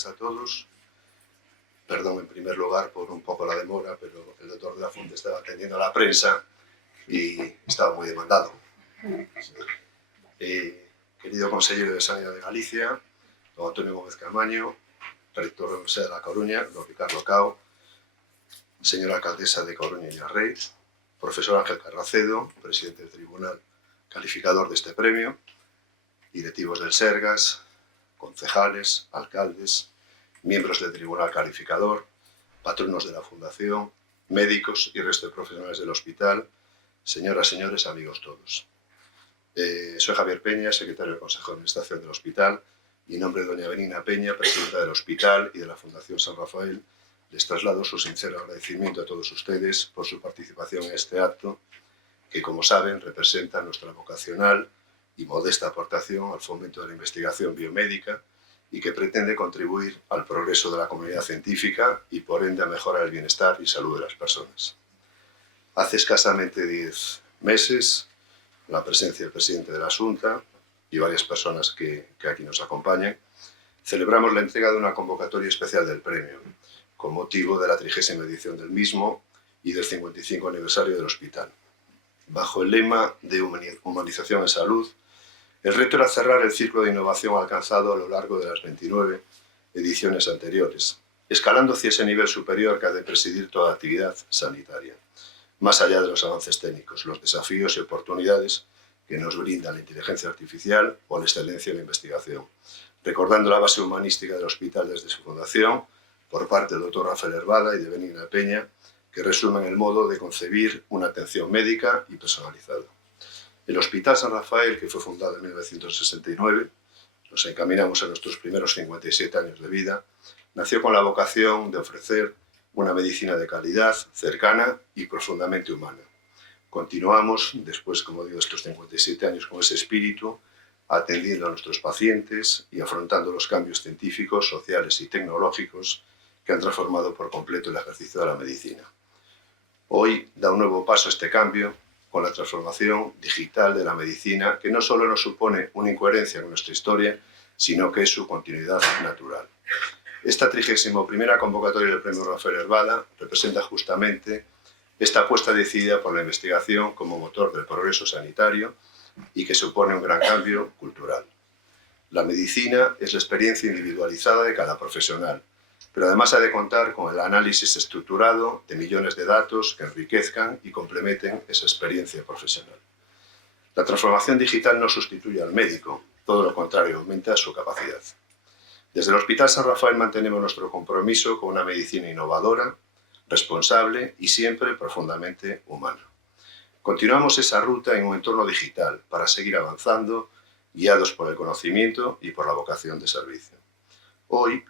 tardes a todos. Perdón en primer lugar por un poco la demora, pero el doctor de la Fuente estaba atendiendo a la prensa y estaba muy demandado. Querido consejero de Sanidad de Galicia, don Antonio Gómez Camaño, rector de la Universidad de La Coruña, don Ricardo Cao, señora alcaldesa de Coruña y Arrey, profesor Ángel Carracedo, presidente del tribunal calificador de este premio, directivos del Sergas, concejales, alcaldes, miembros del tribunal calificador, patronos de la fundación, médicos y resto de profesionales del hospital, señoras, señores, amigos todos. Soy Javier Peña, secretario del Consejo de Administración del hospital, y en nombre de doña Benigna Peña, presidenta del hospital y de la Fundación San Rafael, les traslado su sincero agradecimiento a todos ustedes por su participación en este acto, que, como saben, representa nuestra vocacional y modesta aportación al fomento de la investigación biomédica y que pretende contribuir al progreso de la comunidad científica y, por ende, a mejorar el bienestar y salud de las personas. Hace escasamente 10 meses, la presencia del presidente de la Xunta y varias personas que aquí nos acompañan, celebramos la entrega de una convocatoria especial del premio, con motivo de la 30ª edición del mismo y del 55 aniversario del hospital. Bajo el lema de humanización en salud, el reto era cerrar el ciclo de innovación alcanzado a lo largo de las 29 ediciones anteriores, escalando hacia ese nivel superior que ha de presidir toda actividad sanitaria, más allá de los avances técnicos, los desafíos y oportunidades que nos brinda la inteligencia artificial o la excelencia en la investigación, recordando la base humanística del hospital desde su fundación, por parte del doctor Rafael Herbada y de Benigna Peña, que resumen el modo de concebir una atención médica y personalizada. El Hospital San Rafael, que fue fundado en 1969, nos encaminamos a nuestros primeros 57 años de vida, nació con la vocación de ofrecer una medicina de calidad, cercana y profundamente humana. Continuamos, después, como digo, estos 57 años con ese espíritu, atendiendo a nuestros pacientes y afrontando los cambios científicos, sociales y tecnológicos que han transformado por completo el ejercicio de la medicina. Hoy da un nuevo paso este cambio con la transformación digital de la medicina, que no solo nos supone una incoherencia con nuestra historia, sino que es su continuidad natural. Esta 31ª convocatoria del Premio Rafael Herbada representa justamente esta apuesta decidida por la investigación como motor del progreso sanitario y que supone un gran cambio cultural. La medicina es la experiencia individualizada de cada profesional, pero además ha de contar con el análisis estructurado de millones de datos que enriquezcan y complementen esa experiencia profesional. La transformación digital no sustituye al médico, todo lo contrario, aumenta su capacidad. Desde el Hospital San Rafael mantenemos nuestro compromiso con una medicina innovadora, responsable y siempre profundamente humana. Continuamos esa ruta en un entorno digital para seguir avanzando, guiados por el conocimiento y por la vocación de servicio. Hoy,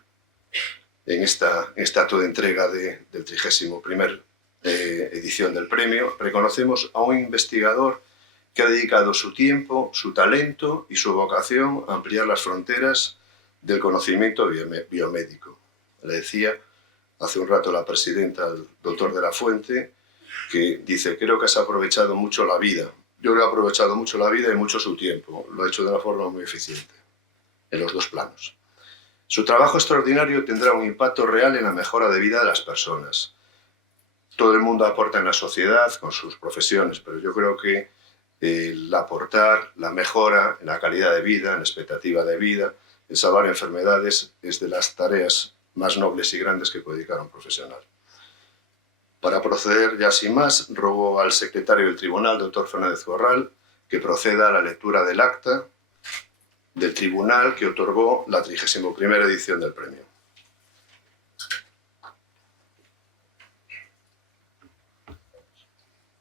en esta acto de entrega del 31ª edición del premio, reconocemos a un investigador que ha dedicado su tiempo, su talento y su vocación a ampliar las fronteras del conocimiento biomédico. Le decía hace un rato la presidenta, el doctor de la Fuente, que dice, creo que has aprovechado mucho la vida. Yo creo que he aprovechado mucho la vida y mucho su tiempo. Lo ha hecho de una forma muy eficiente, en los dos planos. Su trabajo extraordinario tendrá un impacto real en la mejora de vida de las personas. Todo el mundo aporta en la sociedad con sus profesiones, pero yo creo que el aportar, la mejora en la calidad de vida, en la expectativa de vida, en salvar enfermedades, es de las tareas más nobles y grandes que puede dedicar un profesional. Para proceder ya sin más, ruego al secretario del tribunal, doctor Fernández Corral, que proceda a la lectura del acta del tribunal que otorgó la 31ª edición del premio.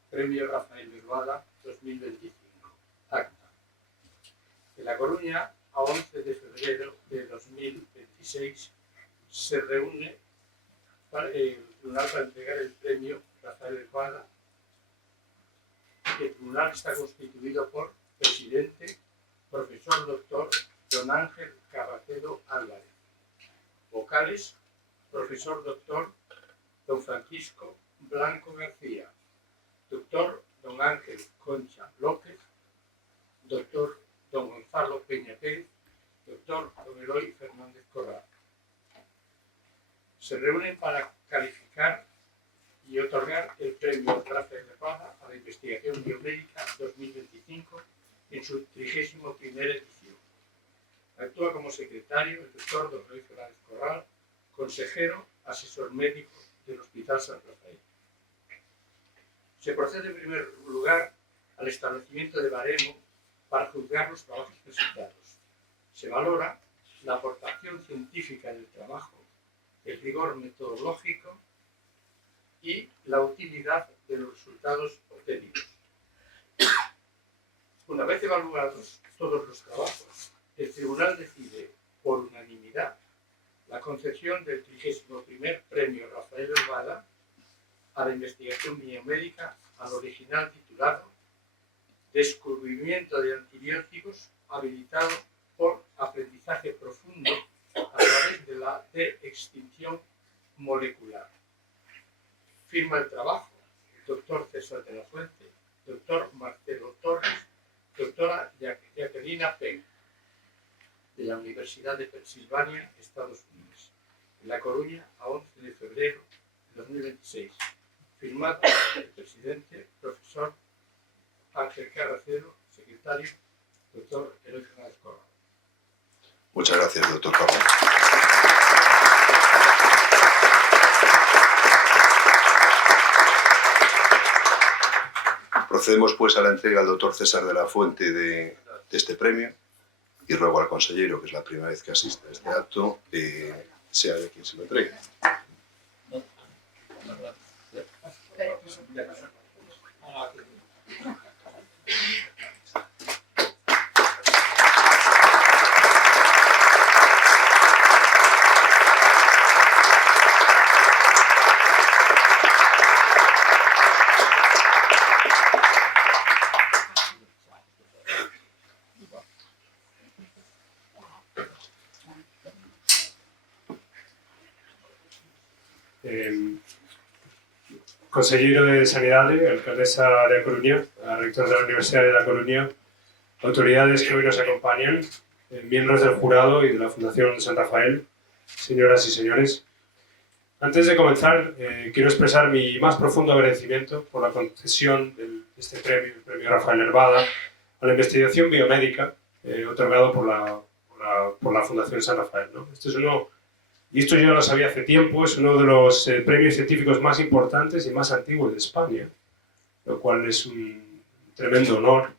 Premio Rafael Herbada 2025. Acta. En La Coruña, a 11 de febrero de 2026, se reúne el tribunal para entregar el premio Rafael Herbada. El tribunal está constituido por presidente, profesor doctor don Ángel Carracedo Álvarez. Vocales, profesor doctor don Francisco Blanco García, doctor don Ángel Concha López, doctor don Gonzalo Peña Pérez, doctor don Eloy Fernández Corral. se reúnen para calificar y otorgar el premio Rafael Herbada a la investigación biomédica 2025 en su 31ª edición. Actúa como secretario el doctor don Luis Fernández Corral, consejero, asesor médico del Hospital San Rafael. Se procede en primer lugar al establecimiento de baremo para juzgar los trabajos presentados. Se valora la aportación científica del trabajo, el rigor metodológico y la utilidad de los resultados obtenidos. Una vez evaluados todos los trabajos, el tribunal decide por unanimidad la concesión del 31º Premio Rafael Herbada a la investigación biomédica al original titulado Descubrimiento de antibióticos habilitado por aprendizaje profundo a través de la extinción molecular. Firma el trabajo el doctor César de la Fuente, doctor Marcelo Torres, doctora Jacqueline Peng, de la Universidad de Pensilvania, Estados Unidos, en La Coruña, a 11 de febrero de 2026. Firmado el presidente, profesor Ángel Carracero, secretario, doctor Eloy Fernández Corral. Muchas gracias, doctor Corral. Procedemos pues a la entrega al doctor César de la Fuente de este premio y ruego al consejero, que es la primera vez que asiste a este acto, sea de quien se lo entregue. Consejero de Sanidade, alcaldesa de A Coruña, rector de la Universidad de La Coruña, autoridades que hoy nos acompañan, miembros del jurado y de la Fundación San Rafael, señoras y señores. Antes de comenzar, quiero expresar mi más profundo agradecimiento por la concesión de este premio, el premio Rafael Herbada, a la investigación biomédica otorgado por la Fundación San Rafael, ¿no? Y esto yo ya lo sabía hace tiempo, es uno de los premios científicos más importantes y más antiguos de España, lo cual es un tremendo honor.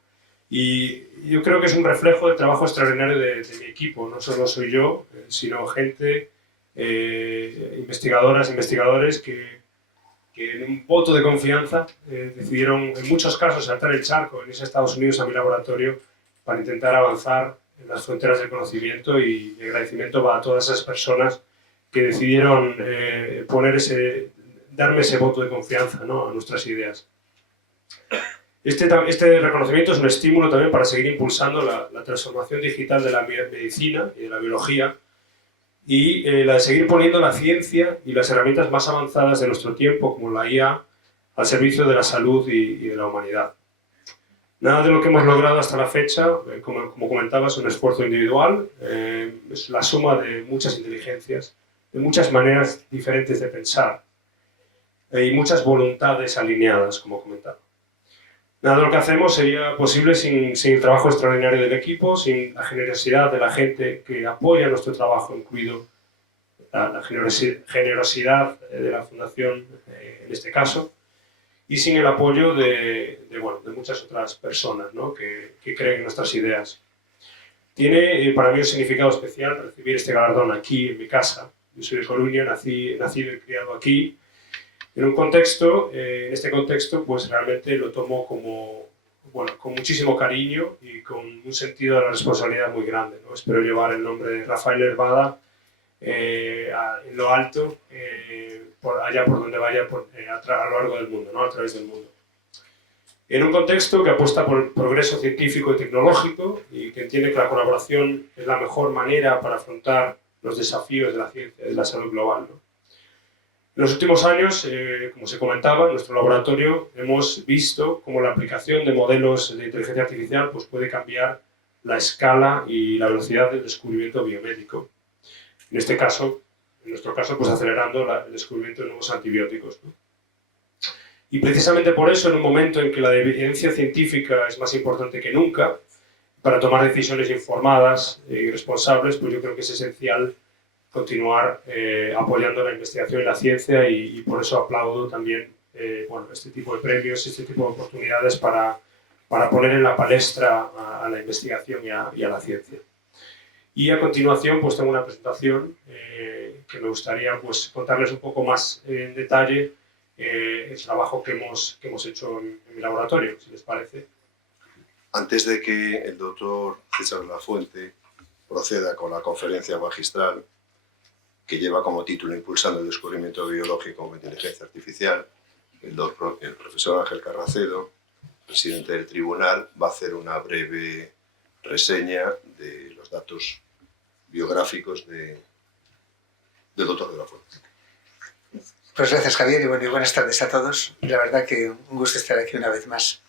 Y yo creo que es un reflejo del trabajo extraordinario de mi equipo. No solo soy yo, sino gente, investigadoras, investigadores que en un voto de confianza decidieron en muchos casos saltar el charco, en irse a Estados Unidos a mi laboratorio para intentar avanzar en las fronteras del conocimiento, y mi agradecimiento va a todas esas personas que decidieron darme ese voto de confianza, ¿no?, a nuestras ideas. Este reconocimiento es un estímulo también para seguir impulsando la transformación digital de la medicina y de la biología, y la de seguir poniendo la ciencia y las herramientas más avanzadas de nuestro tiempo, como la IA, al servicio de la salud y de la humanidad. Nada de lo que hemos logrado hasta la fecha, como comentaba, es un esfuerzo individual, es la suma de muchas inteligencias, de muchas maneras diferentes de pensar y muchas voluntades alineadas, como comentaba. Nada de lo que hacemos sería posible sin el trabajo extraordinario del equipo, sin la generosidad de la gente que apoya nuestro trabajo, incluido la generosidad de la Fundación en este caso, y sin el apoyo de muchas otras personas, ¿no?, que creen en nuestras ideas. Tiene para mí un significado especial recibir este galardón aquí, en mi casa. Yo soy de Coruña, nacido y criado aquí. En este contexto, pues realmente lo tomo con muchísimo cariño y con un sentido de la responsabilidad muy grande, ¿no? Espero llevar el nombre de Rafael Herbada en lo alto, allá por donde vaya, a lo largo del mundo, ¿no?, a través del mundo. En un contexto que apuesta por el progreso científico y tecnológico y que entiende que la colaboración es la mejor manera para afrontar los desafíos de la ciencia y de la salud global, ¿no? En los últimos años, como se comentaba, en nuestro laboratorio hemos visto cómo la aplicación de modelos de inteligencia artificial pues, puede cambiar la escala y la velocidad del descubrimiento biomédico. En este caso, en nuestro caso, pues acelerando el descubrimiento de nuevos antibióticos, ¿no? Y precisamente por eso, en un momento en que la evidencia científica es más importante que nunca, para tomar decisiones informadas y responsables, pues yo creo que es esencial continuar apoyando la investigación y la ciencia, y por eso aplaudo también bueno, este tipo de premios, este tipo de oportunidades para poner en la palestra a la investigación y a la ciencia. Y a continuación pues tengo una presentación que me gustaría pues contarles un poco más en detalle el trabajo que hemos hecho en mi laboratorio, si les parece. Antes de que el doctor César Lafuente proceda con la conferencia magistral que lleva como título Impulsando el descubrimiento biológico con inteligencia artificial, el profesor Ángel Carracedo, presidente del tribunal, va a hacer una breve reseña de los datos biográficos del doctor de la Fuente. Pues gracias, Javier, y buenas tardes a todos. La verdad que un gusto estar aquí una vez más.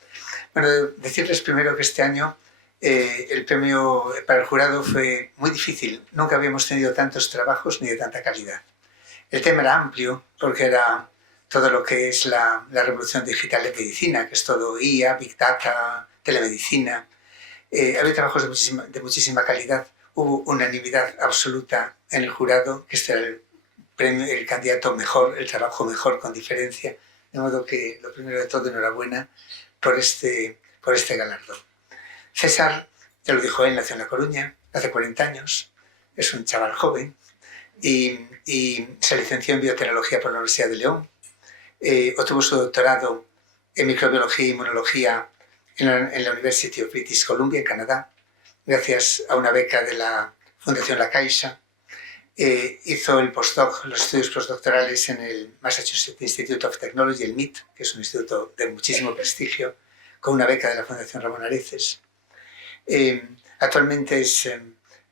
Bueno, decirles primero que este año el premio para el jurado fue muy difícil. Nunca habíamos tenido tantos trabajos ni de tanta calidad. El tema era amplio porque era todo lo que es la revolución digital de medicina, que es todo IA, Big Data, telemedicina. Había trabajos de muchísima calidad. Hubo unanimidad absoluta en el jurado, que este era el candidato mejor, el trabajo mejor con diferencia. De modo que, lo primero de todo, enhorabuena por este galardón. César, ya lo dijo él, nació en La Coruña hace 40 años, es un chaval joven y se licenció en biotecnología por la Universidad de León. Obtuvo su doctorado en microbiología e inmunología en la University of British Columbia, en Canadá, gracias a una beca de la Fundación La Caixa. Hizo el postdoc, los estudios postdoctorales en el Massachusetts Institute of Technology, el MIT, que es un instituto de muchísimo prestigio, con una beca de la Fundación Ramón Areces. Actualmente es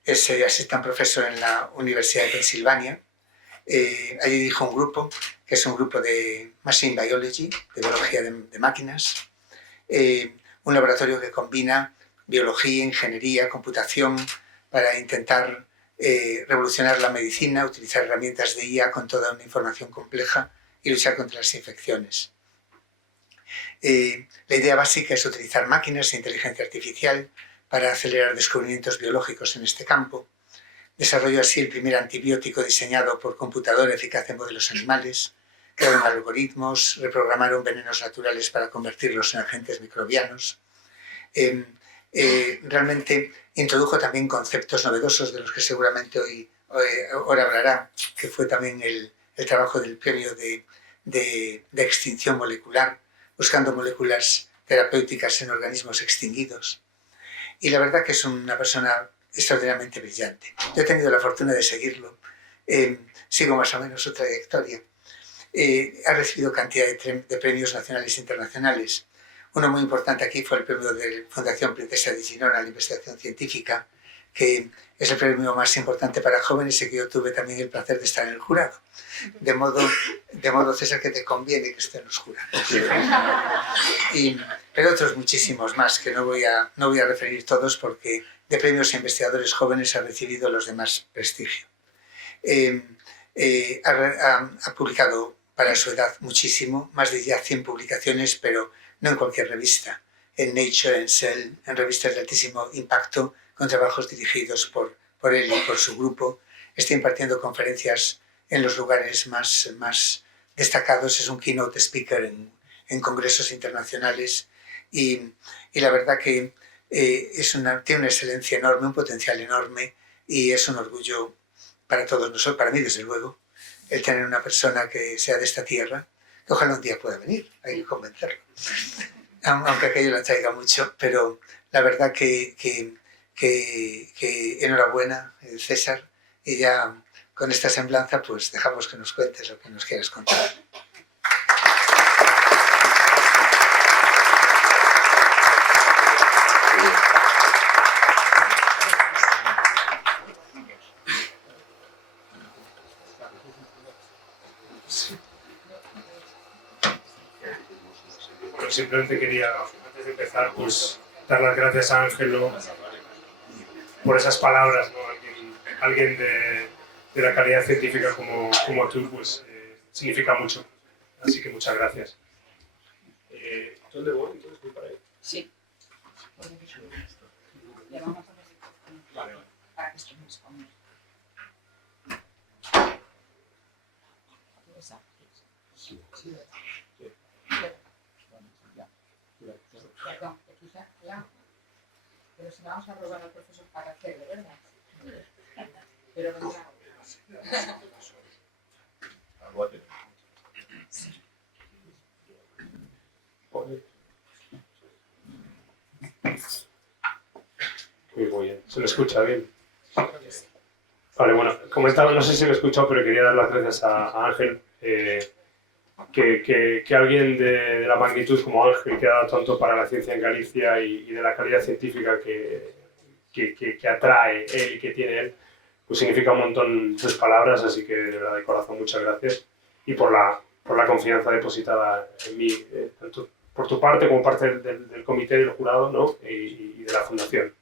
assistant professor en la Universidad de Pensilvania. Allí dirige un grupo, que es un grupo de Machine Biology, de biología de máquinas, un laboratorio que combina biología, ingeniería, computación, para intentar revolucionar la medicina, utilizar herramientas de IA con toda una información compleja y luchar contra las infecciones. La idea básica es utilizar máquinas e inteligencia artificial para acelerar descubrimientos biológicos en este campo. Desarrolló así el primer antibiótico diseñado por computadora eficaz en modelos animales, crearon algoritmos, reprogramaron venenos naturales para convertirlos en agentes microbianos. Realmente introdujo también conceptos novedosos de los que seguramente ahora hablará, que fue también el trabajo del premio de extinción molecular, buscando moléculas terapéuticas en organismos extinguidos. Y la verdad que es una persona extraordinariamente brillante. Yo he tenido la fortuna de seguirlo, sigo más o menos su trayectoria. Ha recibido cantidad de premios nacionales e internacionales. Uno muy importante aquí fue el premio de Fundación Princesa de Girona a la investigación científica, que es el premio más importante para jóvenes y que yo tuve también el placer de estar en el jurado. De modo César, que te conviene que esté en los jurados. Pero otros muchísimos más, que no voy a referir todos porque de premios a investigadores jóvenes ha recibido los de más prestigio. Ha publicado para su edad muchísimo, más de ya 100 publicaciones, pero no en cualquier revista, en Nature, en Cell, en revistas de altísimo impacto, con trabajos dirigidos por él y por su grupo. Está impartiendo conferencias en los lugares más destacados, es un keynote speaker en congresos internacionales y la verdad que tiene una excelencia enorme, un potencial enorme y es un orgullo para todos nosotros, para mí desde luego, el tener una persona que sea de esta tierra, que ojalá un día pueda venir, hay que convencerlo, aunque aquello lo atraiga mucho, pero la verdad que enhorabuena, César, y ya con esta semblanza pues dejamos que nos cuentes lo que nos quieras contar. Bueno, simplemente quería, antes de empezar, pues dar las gracias a Ángelo por esas palabras, ¿no? Alguien de la calidad científica como tú, pues significa mucho. Así que muchas gracias. ¿Dónde voy? Entonces, ¿voy para ahí? Sí. Le vamos a hacer Vale. para que estemos cómodos. Perdón, que quizá ya. Pero si vamos a robar al profesor para hacerlo, ¿verdad? Pero vendrá. Muy bien. ¿Se me escucha bien? Vale, bueno, comentaba, no sé si me escuchó, pero quería dar las gracias a Ángel. Que alguien de la magnitud como Ángel, que ha dado tanto para la ciencia en Galicia y de la calidad científica que atrae él y que tiene él, pues significa un montón sus palabras, así que de verdad de corazón muchas gracias y por la confianza depositada en mí, tanto por tu parte como parte del comité del jurado, ¿no? y de la fundación.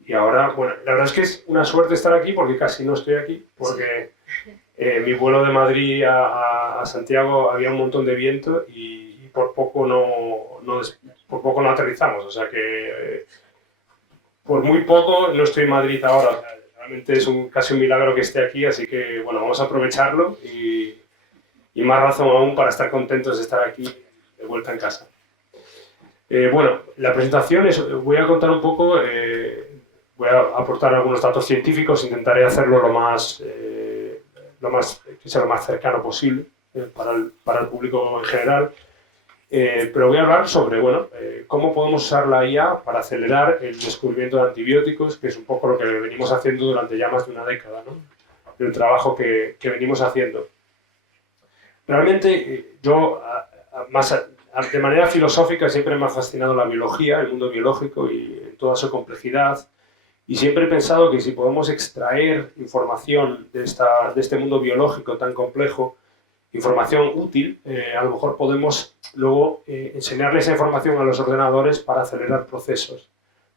Y ahora, bueno, la verdad es que es una suerte estar aquí porque casi no estoy aquí, porque mi vuelo de Madrid a Santiago había un montón de viento y por poco no aterrizamos, o sea que por muy poco no estoy en Madrid ahora. O sea, realmente es casi un milagro que esté aquí, así que bueno, vamos a aprovecharlo y más razón aún para estar contentos de estar aquí de vuelta en casa. Bueno, la presentación voy a contar un poco, voy a aportar algunos datos científicos, intentaré hacerlo que sea lo más cercano posible para el público en general. Pero voy a hablar sobre cómo podemos usar la IA para acelerar el descubrimiento de antibióticos, que es un poco lo que venimos haciendo durante ya más de una década, ¿no? El trabajo que venimos haciendo. Realmente yo, de manera filosófica, siempre me ha fascinado la biología, el mundo biológico y en toda su complejidad. Y siempre he pensado que si podemos extraer información de este mundo biológico tan complejo, información útil, a lo mejor podemos luego enseñarle esa información a los ordenadores para acelerar procesos,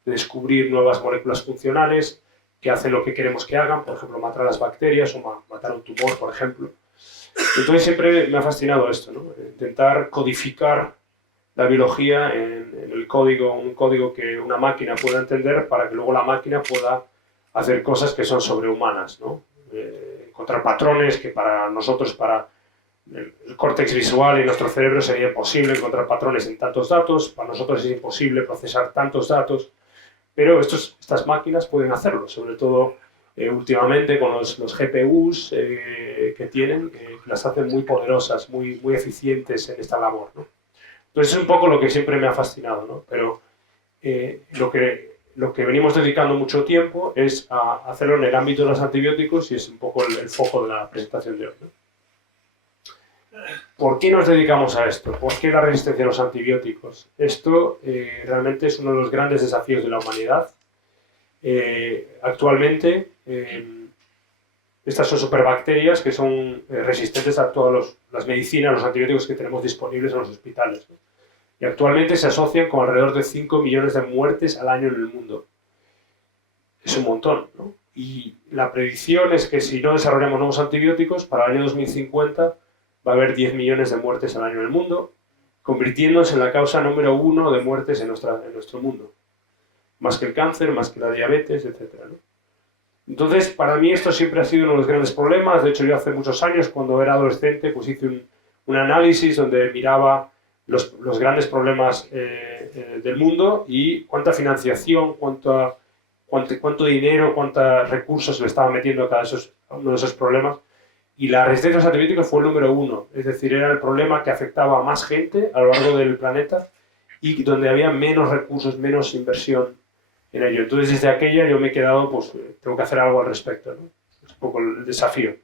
de descubrir nuevas moléculas funcionales que hacen lo que queremos que hagan, por ejemplo, matar a las bacterias o matar un tumor, por ejemplo. Entonces siempre me ha fascinado esto, ¿no? Intentar codificar la biología en el código, un código que una máquina pueda entender para que luego la máquina pueda hacer cosas que son sobrehumanas, ¿no? Encontrar patrones que para nosotros, para el córtex visual y nuestro cerebro sería imposible encontrar patrones en tantos datos, para nosotros es imposible procesar tantos datos, pero estas máquinas pueden hacerlo, sobre todo últimamente con los GPUs que tienen, las hacen muy poderosas, muy eficientes en esta labor, ¿no? Entonces es un poco lo que siempre me ha fascinado, ¿no? Pero lo que venimos dedicando mucho tiempo es a hacerlo en el ámbito de los antibióticos y es un poco el foco de la presentación de hoy, ¿no? ¿Por qué nos dedicamos a esto? ¿Por qué la resistencia a los antibióticos? Esto realmente es uno de los grandes desafíos de la humanidad. Actualmente, estas son superbacterias que son resistentes a todas las medicinas, los antibióticos que tenemos disponibles en los hospitales, ¿no? Y actualmente se asocian con alrededor de 5 millones de muertes al año en el mundo. Es un montón, ¿no? Y la predicción es que si no desarrollamos nuevos antibióticos, para el año 2050 va a haber 10 millones de muertes al año en el mundo, convirtiéndose en la causa número 1 de muertes en nuestro mundo. Más que el cáncer, más que la diabetes, etc., ¿no? Entonces, para mí esto siempre ha sido uno de los grandes problemas. De hecho, yo hace muchos años, cuando era adolescente, pues hice un análisis donde miraba los grandes problemas del mundo y cuánta financiación, cuánto dinero, cuántos recursos le estaban metiendo a uno de esos problemas. Y la resistencia a los antibióticos fue el número 1, es decir, era el problema que afectaba a más gente a lo largo del planeta y donde había menos recursos, menos inversión en ello. Entonces, desde aquella yo me he quedado, pues, tengo que hacer algo al respecto, ¿no? Es un poco el desafío.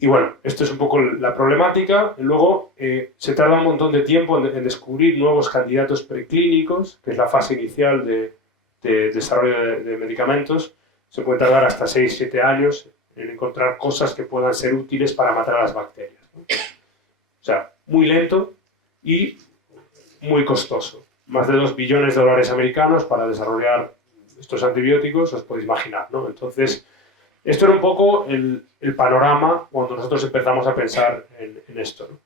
Y bueno, esto es un poco la problemática. Luego, se tarda un montón de tiempo en descubrir nuevos candidatos preclínicos, que es la fase inicial de desarrollo de medicamentos. Se puede tardar hasta 6-7 años en encontrar cosas que puedan ser útiles para matar a las bacterias, ¿no? O sea, muy lento y muy costoso. Más de $2 billones americanos para desarrollar estos antibióticos, os podéis imaginar, ¿no? Entonces, Esto era un poco el panorama cuando nosotros empezamos a pensar en esto, ¿no?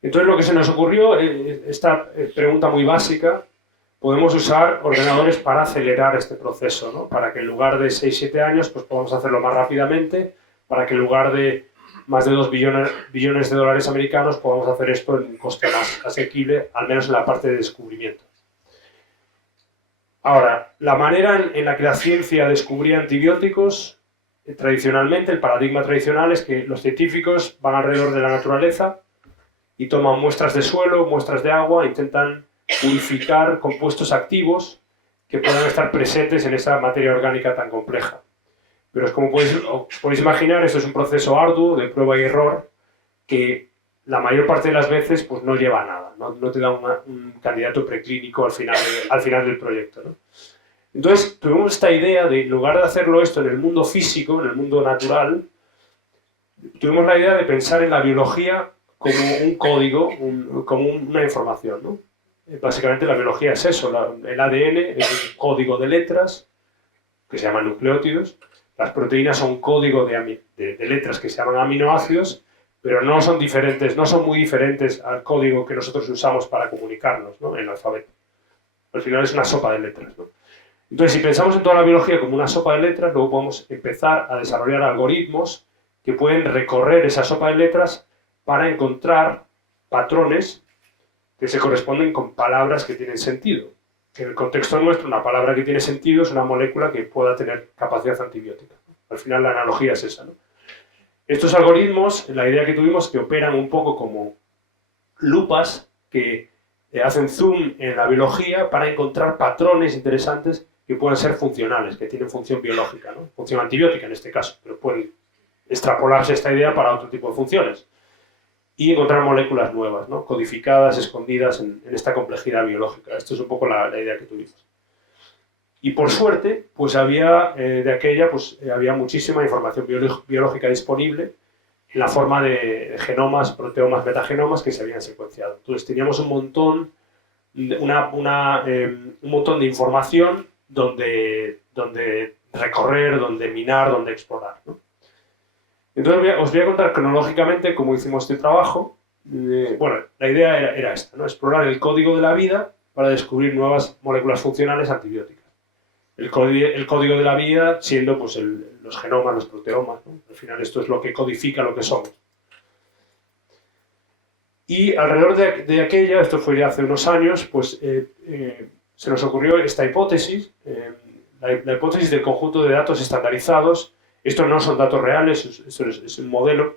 Entonces lo que se nos ocurrió, esta pregunta muy básica, podemos usar ordenadores para acelerar este proceso, ¿no? Para que en lugar de 6-7 años pues podamos hacerlo más rápidamente, para que en lugar de más de 2 billones de dólares americanos podamos hacer esto en un coste más asequible, al menos en la parte de descubrimiento. Ahora, la manera en la que la ciencia descubría antibióticos, tradicionalmente, el paradigma tradicional es que los científicos van alrededor de la naturaleza y toman muestras de suelo, muestras de agua, intentan purificar compuestos activos que puedan estar presentes en esa materia orgánica tan compleja. Pero como podéis imaginar, esto es un proceso arduo de prueba y error que la mayor parte de las veces pues, no lleva a nada, no te da un candidato preclínico al final del proyecto, ¿no? Entonces tuvimos esta idea de, en lugar de hacerlo esto en el mundo físico, en el mundo natural, tuvimos la idea de pensar en la biología como un código, como una información, ¿no? Básicamente la biología es eso, el ADN es un código de letras que se llaman nucleótidos, las proteínas son un código de letras que se llaman aminoácidos, pero no son diferentes, no son muy diferentes al código que nosotros usamos para comunicarnos, ¿no? En el alfabeto. Al final es una sopa de letras, ¿no? Entonces, si pensamos en toda la biología como una sopa de letras, luego podemos empezar a desarrollar algoritmos que pueden recorrer esa sopa de letras para encontrar patrones que se corresponden con palabras que tienen sentido. En el contexto nuestro, una palabra que tiene sentido es una molécula que pueda tener capacidad antibiótica. Al final la analogía es esa, ¿no? Estos algoritmos, la idea que tuvimos, que operan un poco como lupas que hacen zoom en la biología para encontrar patrones interesantes que puedan ser funcionales, que tienen función biológica, ¿no? Función antibiótica en este caso, pero pueden extrapolarse esta idea para otro tipo de funciones. Y encontrar moléculas nuevas, ¿no? Codificadas, escondidas en esta complejidad biológica. Esto es un poco la idea que tuvimos. Y por suerte, pues había había muchísima información biológica disponible en la forma de genomas, proteomas, metagenomas que se habían secuenciado. Entonces teníamos un montón de información donde recorrer, donde minar, donde explorar, ¿no? Entonces os voy a contar cronológicamente cómo hicimos este trabajo. Bueno, la idea era esta, ¿no? Explorar el código de la vida para descubrir nuevas moléculas funcionales antibióticas. El código de la vida siendo pues, los genomas, los proteomas, ¿no? Al final esto es lo que codifica lo que somos. Y alrededor de aquella, esto fue ya hace unos años, pues se nos ocurrió esta hipótesis, la hipótesis del conjunto de datos estandarizados. Estos no son datos reales, esto es un modelo,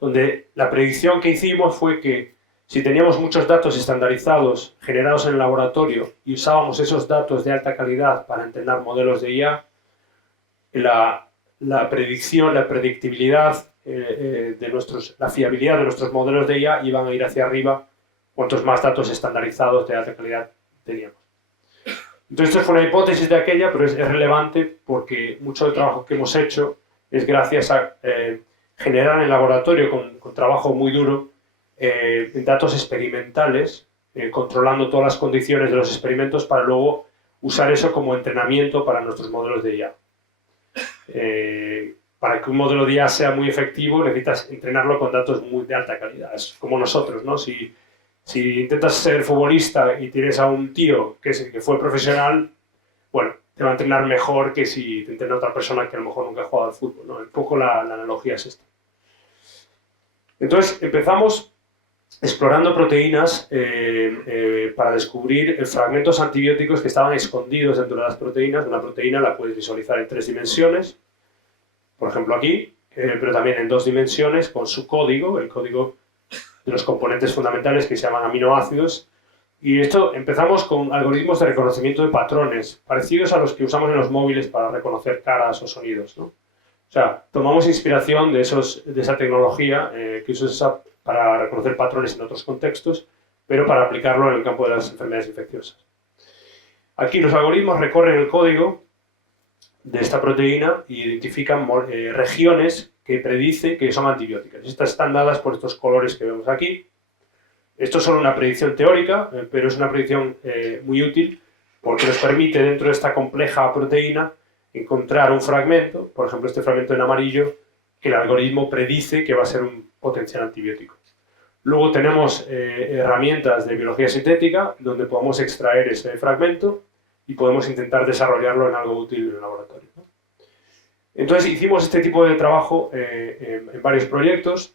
donde la predicción que hicimos fue que si teníamos muchos datos estandarizados generados en el laboratorio y usábamos esos datos de alta calidad para entrenar modelos de IA, la predicción, la predictibilidad, la fiabilidad de nuestros modelos de IA iban a ir hacia arriba cuantos más datos estandarizados de alta calidad teníamos. Entonces, esto fue una hipótesis de aquella, pero es relevante porque mucho del trabajo que hemos hecho es gracias a generar en el laboratorio con trabajo muy duro datos experimentales, controlando todas las condiciones de los experimentos para luego usar eso como entrenamiento para nuestros modelos de IA. Para que un modelo de IA sea muy efectivo necesitas entrenarlo con datos de alta calidad. Es como nosotros, ¿no? Si intentas ser futbolista y tienes a un tío que fue profesional, bueno, te va a entrenar mejor que si te entrena otra persona que a lo mejor nunca ha jugado al fútbol, ¿no? Un poco la analogía es esta. Entonces empezamos explorando proteínas para descubrir fragmentos antibióticos que estaban escondidos dentro de las proteínas. Una proteína la puedes visualizar en 3 dimensiones, por ejemplo aquí, pero también en 2 dimensiones con su código, el código de los componentes fundamentales que se llaman aminoácidos. Y esto empezamos con algoritmos de reconocimiento de patrones, parecidos a los que usamos en los móviles para reconocer caras o sonidos, ¿no? O sea, tomamos inspiración de esa tecnología que se usa para reconocer patrones en otros contextos, pero para aplicarlo en el campo de las enfermedades infecciosas. Aquí los algoritmos recorren el código de esta proteína y identifican regiones que predice que son antibióticas. Estas están dadas por estos colores que vemos aquí. Esto es solo una predicción teórica, pero es una predicción muy útil porque nos permite dentro de esta compleja proteína encontrar un fragmento, por ejemplo este fragmento en amarillo, que el algoritmo predice que va a ser un potencial antibiótico. Luego tenemos herramientas de biología sintética donde podemos extraer ese fragmento y podemos intentar desarrollarlo en algo útil en el laboratorio, ¿no? Entonces hicimos este tipo de trabajo en varios proyectos,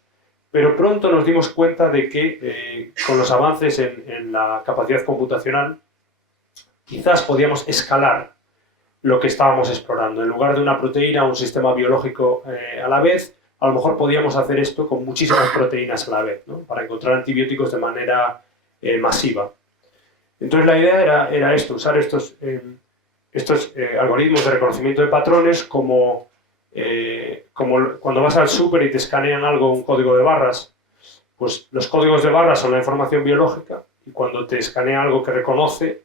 pero pronto nos dimos cuenta de que con los avances en la capacidad computacional quizás podíamos escalar lo que estábamos explorando. En lugar de una proteína o un sistema biológico a la vez, a lo mejor podíamos hacer esto con muchísimas proteínas a la vez, ¿no? Para encontrar antibióticos de manera masiva. Entonces la idea era esto, usar estos algoritmos de reconocimiento de patrones como cuando vas al súper y te escanean algo, un código de barras, pues los códigos de barras son la información biológica y cuando te escanea algo que reconoce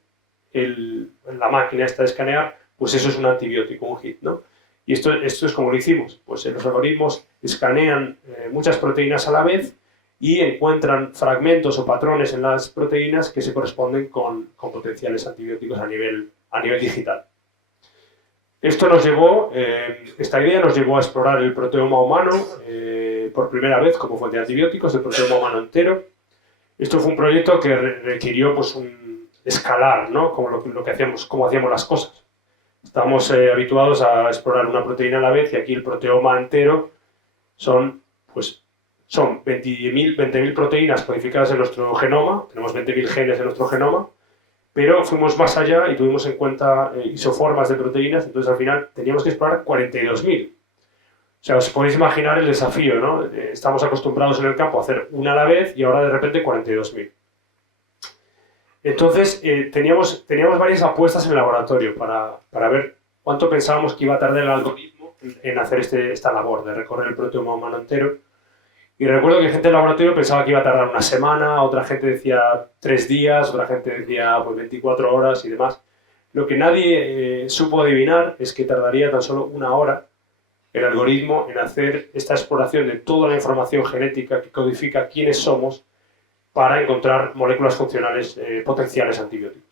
la máquina esta de escanear, pues eso es un antibiótico, un hit, ¿no? Y esto es como lo hicimos, pues los algoritmos escanean muchas proteínas a la vez y encuentran fragmentos o patrones en las proteínas que se corresponden con potenciales antibióticos a nivel digital. Esta idea nos llevó a explorar el proteoma humano por primera vez como fuente de antibióticos, el proteoma humano entero. Esto fue un proyecto que requirió pues, escalar, ¿no? Como lo que hacíamos, cómo hacíamos las cosas. Estamos habituados a explorar una proteína a la vez y aquí el proteoma entero son 20.000 proteínas codificadas en nuestro genoma, tenemos 20.000 genes en nuestro genoma, pero fuimos más allá y tuvimos en cuenta isoformas de proteínas, entonces al final teníamos que explorar 42.000. O sea, os podéis imaginar el desafío, ¿no? Estamos acostumbrados en el campo a hacer una a la vez y ahora de repente 42.000. Entonces teníamos varias apuestas en el laboratorio para ver cuánto pensábamos que iba a tardar el algoritmo en hacer esta labor de recorrer el proteoma humano entero. Y recuerdo que gente del laboratorio pensaba que iba a tardar una semana, otra gente decía 3 días, otra gente decía pues, 24 horas y demás. Lo que nadie supo adivinar es que tardaría tan solo 1 hora el algoritmo en hacer esta exploración de toda la información genética que codifica quiénes somos para encontrar moléculas funcionales potenciales antibióticos.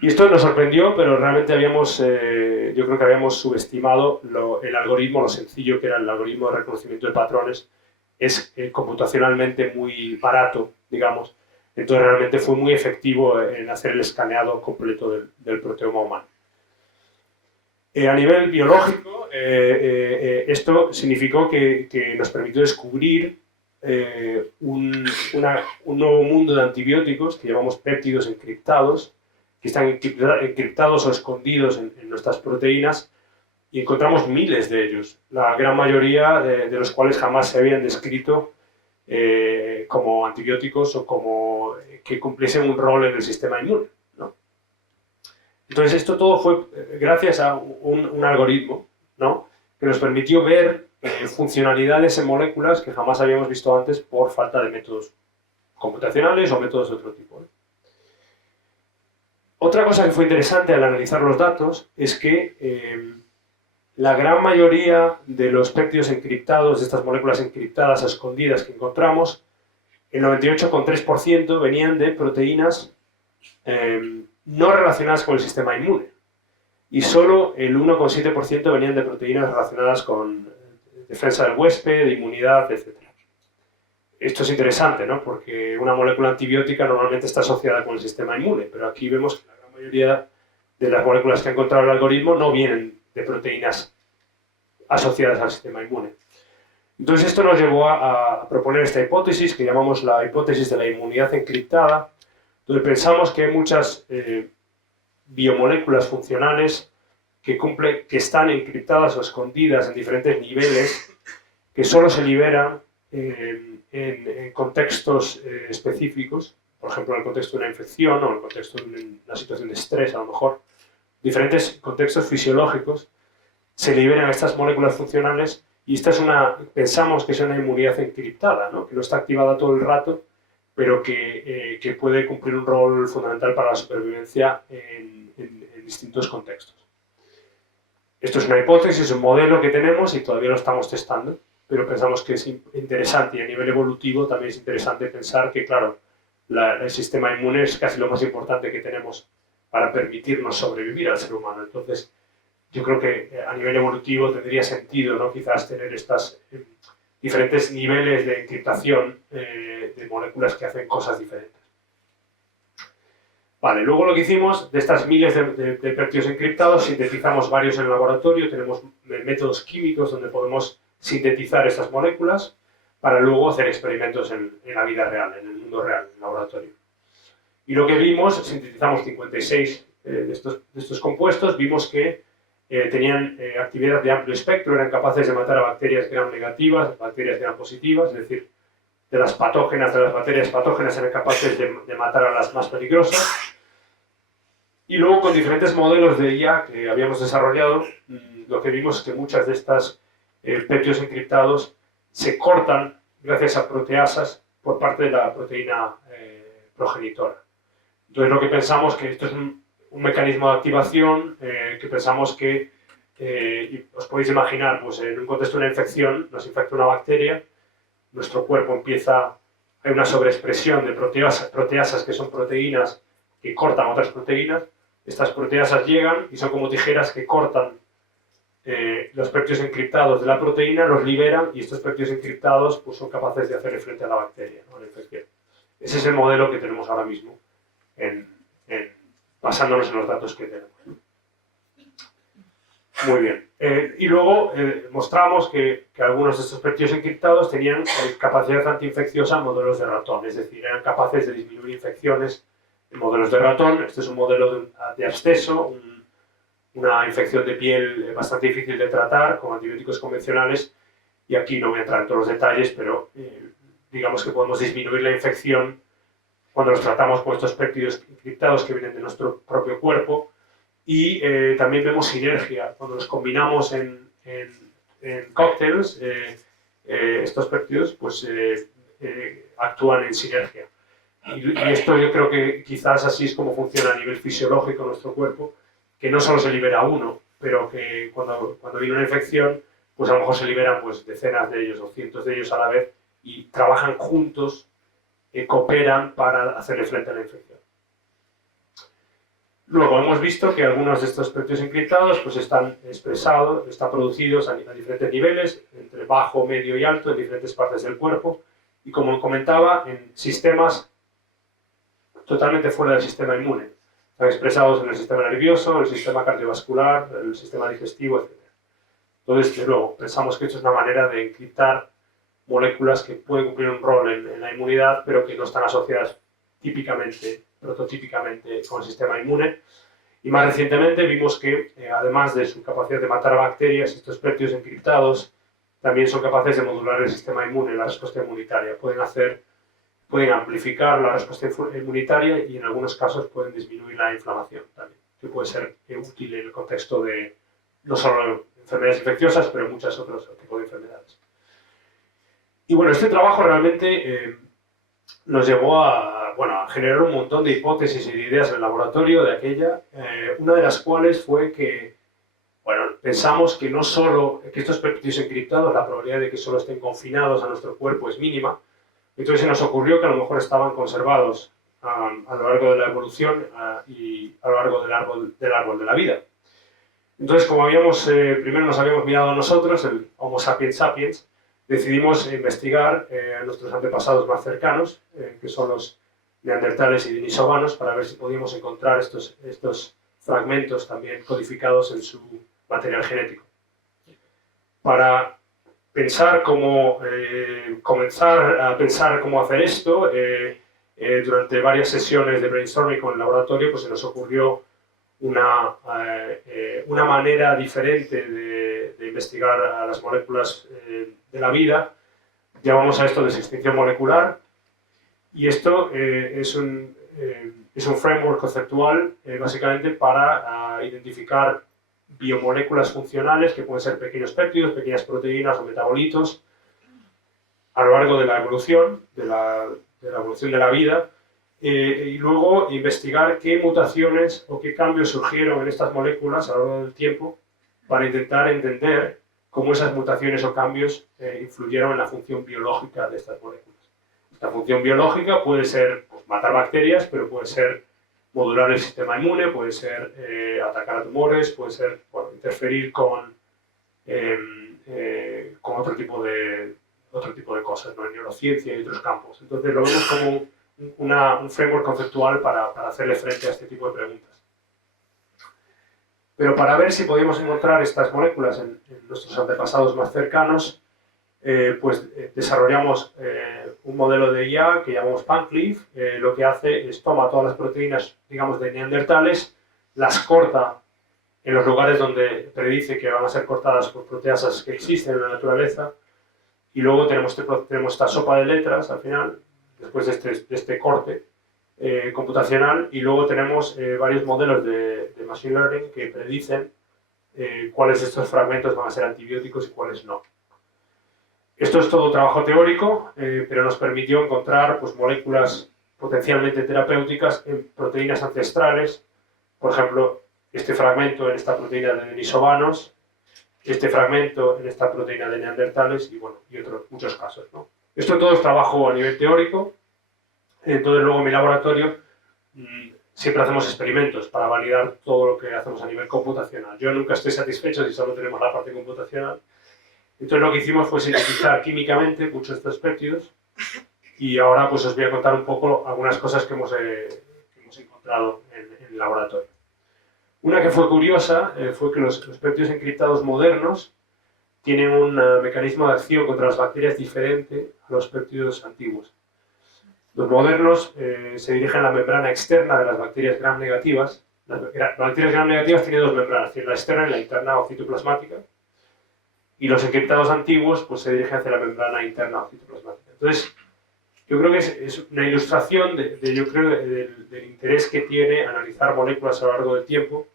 Y esto nos sorprendió, pero realmente yo creo que habíamos subestimado el algoritmo, lo sencillo que era el algoritmo de reconocimiento de patrones. Es computacionalmente muy barato, digamos, entonces realmente fue muy efectivo en hacer el escaneado completo del proteoma humano. A nivel biológico, esto significó que nos permitió descubrir un nuevo mundo de antibióticos que llamamos péptidos encriptados, que están encriptados o escondidos en nuestras proteínas, y encontramos miles de ellos, la gran mayoría de los cuales jamás se habían descrito como antibióticos o como que cumpliesen un rol en el sistema inmune, ¿no? Entonces esto todo fue gracias a un algoritmo, ¿no? Que nos permitió ver funcionalidades en moléculas que jamás habíamos visto antes por falta de métodos computacionales o métodos de otro tipo, ¿eh? Otra cosa que fue interesante al analizar los datos es que la gran mayoría de los péptidos encriptados, de estas moléculas encriptadas a escondidas que encontramos, el 98,3% venían de proteínas no relacionadas con el sistema inmune y solo el 1,7% venían de proteínas relacionadas con defensa del huésped, de inmunidad, etc. Esto es interesante, ¿no? Porque una molécula antibiótica normalmente está asociada con el sistema inmune, pero aquí vemos que la gran mayoría de las moléculas que ha encontrado el algoritmo no vienen de proteínas asociadas al sistema inmune. Entonces esto nos llevó a proponer esta hipótesis que llamamos la hipótesis de la inmunidad encriptada, donde pensamos que hay muchas biomoléculas funcionales que están encriptadas o escondidas en diferentes niveles, que solo se liberan en contextos específicos, por ejemplo en el contexto de una infección o en el contexto de una situación de estrés, a lo mejor, diferentes contextos fisiológicos, se liberan estas moléculas funcionales y pensamos que es una inmunidad encriptada, ¿no? Que no está activada todo el rato, pero que puede cumplir un rol fundamental para la supervivencia en distintos contextos. Esto es una hipótesis, un modelo que tenemos y todavía lo estamos testando, pero pensamos que es interesante y a nivel evolutivo también es interesante pensar que, claro, el sistema inmune es casi lo más importante que tenemos para permitirnos sobrevivir al ser humano. Entonces, yo creo que a nivel evolutivo tendría sentido, ¿no? Quizás tener estos diferentes niveles de encriptación de moléculas que hacen cosas diferentes. Vale, luego lo que hicimos, de estas miles de péptidos encriptados, sintetizamos varios en el laboratorio, tenemos métodos químicos donde podemos sintetizar estas moléculas para luego hacer experimentos en la vida real, en el mundo real, en el laboratorio. Y lo que vimos, sintetizamos 56 de estos compuestos, vimos que tenían actividad de amplio espectro, eran capaces de matar a bacterias que eran negativas, bacterias que eran positivas, es decir, de las bacterias patógenas eran capaces de matar a las más peligrosas. Y luego con diferentes modelos de IA que habíamos desarrollado, lo que vimos es que muchas de estas péptidos encriptados se cortan gracias a proteasas por parte de la proteína progenitora. Entonces lo que pensamos que esto es un mecanismo de activación que pensamos que, y os podéis imaginar, pues en un contexto de una infección, nos infecta una bacteria, nuestro cuerpo hay una sobreexpresión de proteasas que son proteínas que cortan otras proteínas. Estas proteasas llegan y son como tijeras que cortan los péptidos encriptados de la proteína, los liberan y estos péptidos encriptados pues, son capaces de hacerle frente a la bacteria, ¿no? La infección. Ese es el modelo que tenemos ahora mismo, basándonos en los datos que tenemos. Muy bien. Y luego mostramos que algunos de estos péptidos encriptados tenían capacidad antiinfecciosa en modelos de ratón, es decir, eran capaces de disminuir infecciones en modelos de ratón. Este es un modelo de absceso, una infección de piel bastante difícil de tratar con antibióticos convencionales, y aquí no voy a entrar en todos los detalles, pero digamos que podemos disminuir la infección cuando los tratamos con estos péptidos encriptados que vienen de nuestro propio cuerpo, y también vemos sinergia. Cuando los combinamos en cócteles, estos péptidos pues, actúan en sinergia. Y esto yo creo que quizás así es como funciona a nivel fisiológico nuestro cuerpo, que no solo se libera uno, pero que cuando viene una infección, pues a lo mejor se liberan pues, decenas de ellos o cientos de ellos a la vez y trabajan juntos, cooperan para hacerle frente a la infección. Luego hemos visto que algunos de estos péptidos encriptados pues, están expresados, están producidos a diferentes niveles, entre bajo, medio y alto, en diferentes partes del cuerpo, y como comentaba, en sistemas totalmente fuera del sistema inmune. Están expresados en el sistema nervioso, el sistema cardiovascular, el sistema digestivo, etc. Entonces, de nuevo, pensamos que esto es una manera de encriptar moléculas que pueden cumplir un rol en la inmunidad, pero que no están asociadas prototípicamente con el sistema inmune. Y más recientemente vimos que, además de su capacidad de matar a bacterias, estos péptidos encriptados también son capaces de modular el sistema inmune, la respuesta inmunitaria. Pueden amplificar la respuesta inmunitaria y en algunos casos pueden disminuir la inflamación también, que puede ser útil en el contexto de no solo enfermedades infecciosas, pero muchos otros tipos de enfermedades. Y bueno, este trabajo realmente nos llevó a generar un montón de hipótesis y de ideas en el laboratorio de aquella, una de las cuales fue que, pensamos que no solo que estos péptidos encriptados, la probabilidad de que solo estén confinados a nuestro cuerpo es mínima. Entonces se nos ocurrió que a lo mejor estaban conservados a lo largo de la evolución y a lo largo del árbol de la vida. Entonces, como primero nos habíamos mirado a nosotros, el Homo sapiens sapiens, decidimos investigar a nuestros antepasados más cercanos, que son los neandertales y denisovanos, para ver si podíamos encontrar estos fragmentos también codificados en su material genético. Para comenzar a pensar cómo hacer esto, durante varias sesiones de brainstorming con el laboratorio, pues se nos ocurrió una manera diferente de investigar a las moléculas de la vida. Llamamos a esto desextinción molecular, y esto es un framework conceptual básicamente para identificar biomoléculas funcionales, que pueden ser pequeños péptidos, pequeñas proteínas o metabolitos, a lo largo de la evolución, de la evolución de la vida, y luego investigar qué mutaciones o qué cambios surgieron en estas moléculas a lo largo del tiempo para intentar entender cómo esas mutaciones o cambios influyeron en la función biológica de estas moléculas. Esta función biológica puede ser matar bacterias, pero puede ser modular el sistema inmune, puede ser atacar a tumores, puede ser, bueno, interferir con otro tipo de cosas, ¿no? En neurociencia y otros campos. Entonces lo vemos como un framework conceptual para hacerle frente a este tipo de preguntas. Pero para ver si podíamos encontrar estas moléculas en nuestros antepasados más cercanos, desarrollamos un modelo de IA que llamamos PanCleave. Lo que hace es toma todas las proteínas, digamos, de neandertales, las corta en los lugares donde predice que van a ser cortadas por proteasas que existen en la naturaleza, y luego tenemos esta sopa de letras al final, después de este corte computacional, y luego tenemos varios modelos de Machine Learning que predicen cuáles de estos fragmentos van a ser antibióticos y cuáles no. Esto es todo trabajo teórico, pero nos permitió encontrar pues, moléculas potencialmente terapéuticas en proteínas ancestrales, por ejemplo, este fragmento en esta proteína de denisovanos, este fragmento en esta proteína de neandertales y, bueno, y otros muchos casos, ¿no? Esto todo es trabajo a nivel teórico. Entonces luego en mi laboratorio siempre hacemos experimentos para validar todo lo que hacemos a nivel computacional. Yo nunca estoy satisfecho si solo tenemos la parte computacional. Entonces lo que hicimos fue sintetizar químicamente muchos de estos péptidos, y ahora pues os voy a contar un poco algunas cosas que hemos encontrado en el laboratorio. Una que fue curiosa fue que los péptidos encriptados modernos tienen un mecanismo de acción contra las bacterias diferente a los péptidos antiguos. Los modernos se dirigen a la membrana externa de las bacterias gram negativas. Las bacterias gram negativas tienen dos membranas, tienen la externa y la interna o citoplasmática, y los encriptados antiguos pues, se dirigen hacia la membrana interna o citoplasmática. Entonces, yo creo que es una ilustración del interés que tiene analizar moléculas a lo largo del tiempo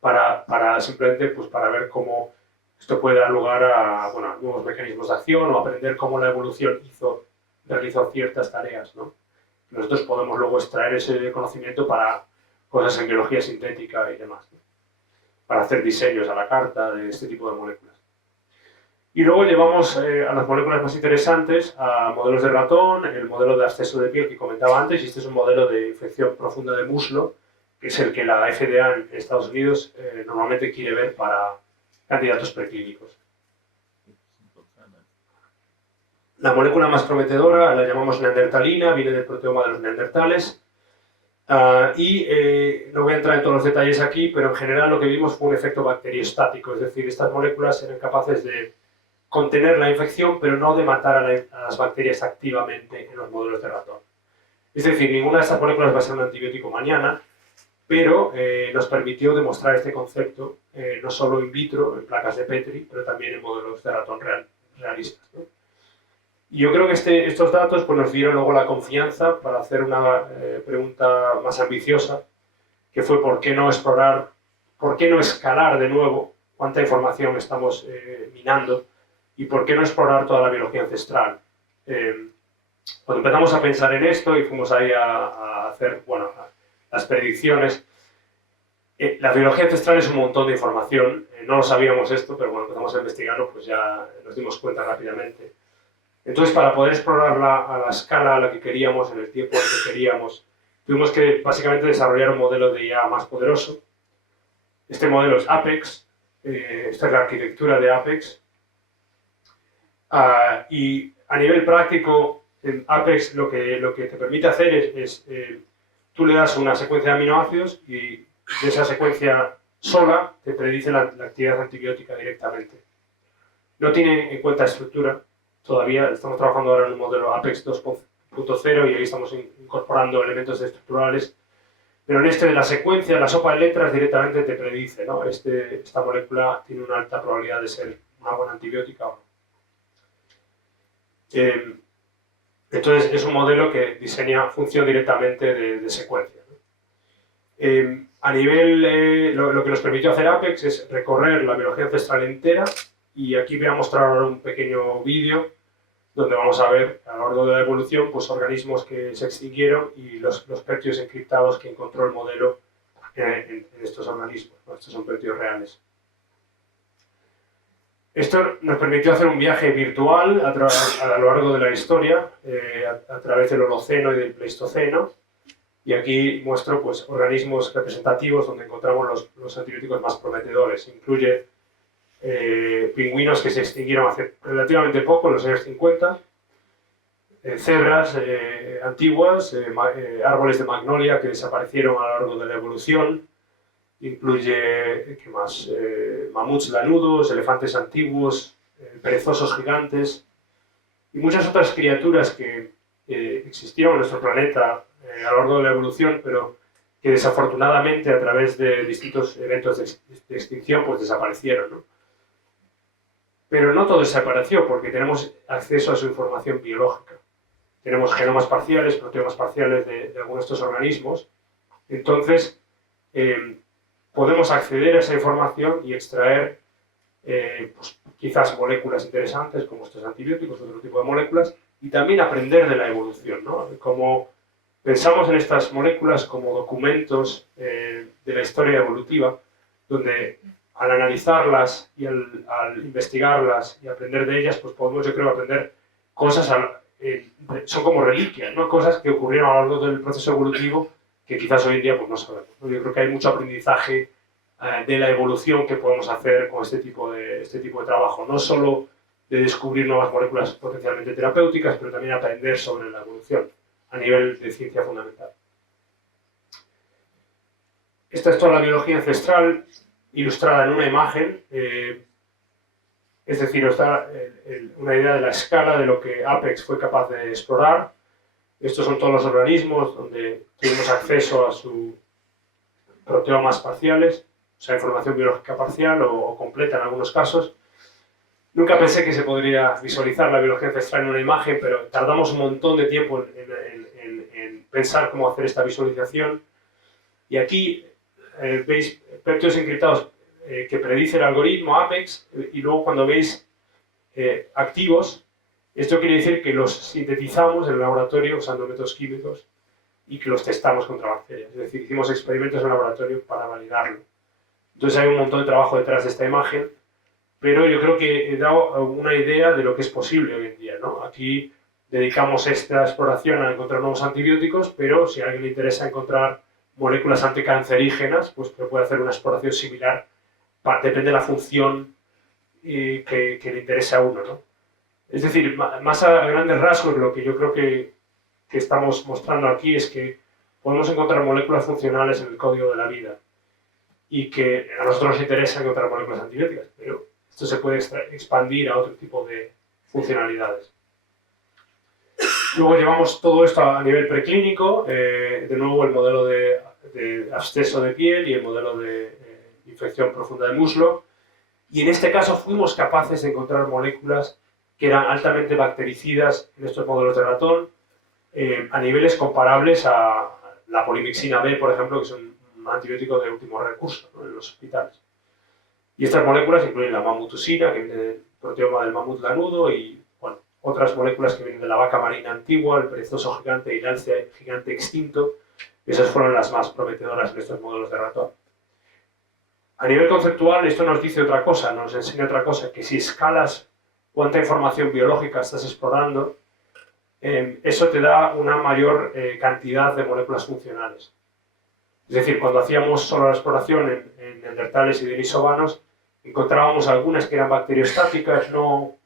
para simplemente pues, para ver cómo esto puede dar lugar a nuevos mecanismos de acción o aprender cómo la evolución realizó ciertas tareas, ¿no? Nosotros podemos luego extraer ese conocimiento para cosas en biología sintética y demás, ¿no? Para hacer diseños a la carta de este tipo de moléculas. Y luego llevamos a las moléculas más interesantes a modelos de ratón, el modelo de absceso de piel que comentaba antes, y este es un modelo de infección profunda de muslo, que es el que la FDA en Estados Unidos normalmente quiere ver para candidatos preclínicos. La molécula más prometedora la llamamos neandertalina, viene del proteoma de los neandertales. No voy a entrar en todos los detalles aquí, pero en general lo que vimos fue un efecto bacteriostático, es decir, estas moléculas eran capaces de contener la infección, pero no de matar a las bacterias activamente en los modelos de ratón. Es decir, ninguna de estas moléculas va a ser un antibiótico mañana, pero nos permitió demostrar este concepto no solo in vitro, en placas de Petri, pero también en modelos de ratón realistas, ¿no? Y yo creo que estos datos pues, nos dieron luego la confianza para hacer una pregunta más ambiciosa, que fue ¿por qué no explorar, por qué no escalar de nuevo cuánta información estamos minando y por qué no explorar toda la biología ancestral? Cuando empezamos a pensar en esto y fuimos ahí a hacer las predicciones, la biología ancestral es un montón de información, no lo sabíamos esto, pero cuando empezamos a investigarlo pues ya nos dimos cuenta rápidamente. Entonces, para poder explorarla a la escala a la que queríamos, en el tiempo en el que queríamos, tuvimos que básicamente desarrollar un modelo de IA más poderoso. Este modelo es Apex, esta es la arquitectura de Apex. Y a nivel práctico, en Apex lo que te permite hacer es tú le das una secuencia de aminoácidos y de esa secuencia sola te predice la actividad antibiótica directamente. No tiene en cuenta estructura. Todavía estamos trabajando ahora en un modelo Apex 2.0 y ahí estamos incorporando elementos estructurales, pero en este de la secuencia, la sopa de letras directamente te predice, ¿no? Esta molécula tiene una alta probabilidad de ser una buena antibiótica o no. Entonces es un modelo que diseña función directamente de secuencia, ¿no? A nivel, lo que nos permitió hacer Apex es recorrer la biología ancestral entera, y aquí voy a mostrar ahora un pequeño vídeo donde vamos a ver a lo largo de la evolución pues, organismos que se extinguieron y los péptidos encriptados que encontró el modelo en estos organismos, ¿no? Estos son péptidos reales. Esto nos permitió hacer un viaje virtual a lo largo de la historia, a través del Holoceno y del Pleistoceno, Y aquí muestro pues, organismos representativos donde encontramos los antibióticos más prometedores. Incluye pingüinos que se extinguieron hace relativamente poco, en los años 50, cebras antiguas, árboles de magnolia que desaparecieron a lo largo de la evolución, incluye ¿qué más? Mamuts lanudos, elefantes antiguos, perezosos gigantes y muchas otras criaturas que existieron en nuestro planeta a lo largo de la evolución, pero que desafortunadamente a través de distintos eventos de extinción pues desaparecieron, ¿no? Pero no todo desapareció porque tenemos acceso a su información biológica. Tenemos genomas parciales, proteomas parciales de algunos de estos organismos. Entonces, podemos acceder a esa información y extraer pues, quizás moléculas interesantes como estos antibióticos, otro tipo de moléculas, y también aprender de la evolución, ¿no? Como pensamos en estas moléculas como documentos de la historia evolutiva, donde al analizarlas y al investigarlas y aprender de ellas, pues podemos, yo creo, aprender cosas, son como reliquias, ¿no? Cosas que ocurrieron a lo largo del proceso evolutivo que quizás hoy en día pues, no sabemos, ¿no? Yo creo que hay mucho aprendizaje de la evolución que podemos hacer con este tipo de trabajo, no solo de descubrir nuevas moléculas potencialmente terapéuticas, pero también aprender sobre la evolución a nivel de ciencia fundamental. Esta es toda la biología ancestral ilustrada en una imagen, es decir, os da una idea de la escala de lo que Apex fue capaz de explorar. Estos son todos los organismos donde tuvimos acceso a sus proteomas parciales, o sea, información biológica parcial o completa en algunos casos. Nunca pensé que se podría visualizar la biología ancestral en una imagen, pero tardamos un montón de tiempo en pensar cómo hacer esta visualización. Y aquí veis péptidos encriptados que predice el algoritmo Apex, y luego cuando veis activos, esto quiere decir que los sintetizamos en el laboratorio usando métodos químicos y que los testamos contra bacterias. Es decir, hicimos experimentos en el laboratorio para validarlo. Entonces hay un montón de trabajo detrás de esta imagen, pero yo creo que he dado una idea de lo que es posible hoy en día, ¿no? Aquí dedicamos esta exploración a encontrar nuevos antibióticos, pero si a alguien le interesa encontrar moléculas anticancerígenas, pues puede hacer una exploración similar, depende de la función que le interese a uno, ¿no? Es decir, más a grandes rasgos, lo que yo creo que estamos mostrando aquí es que podemos encontrar moléculas funcionales en el código de la vida y que a nosotros nos interesa encontrar moléculas antibióticas, pero esto se puede expandir a otro tipo de funcionalidades. Luego llevamos todo esto a nivel preclínico, de nuevo el modelo de absceso de piel y el modelo de infección profunda de muslo, y en este caso fuimos capaces de encontrar moléculas que eran altamente bactericidas en estos modelos de ratón, a niveles comparables a la polimixina B, por ejemplo, que es un antibiótico de último recurso, ¿no?, en los hospitales. Y estas moléculas incluyen la mamutusina, que viene del proteoma del mamut lanudo, y bueno, otras moléculas que vienen de la vaca marina antigua, el perezoso gigante y el alce gigante extinto. Esas fueron las más prometedoras en estos modelos de ratón. A nivel conceptual, esto nos dice otra cosa, nos enseña otra cosa, que si escalas cuánta información biológica estás explorando, eso te da una mayor cantidad de moléculas funcionales. Es decir, cuando hacíamos solo la exploración en neandertales y denisovanos, encontrábamos algunas que eran bacteriostáticas, no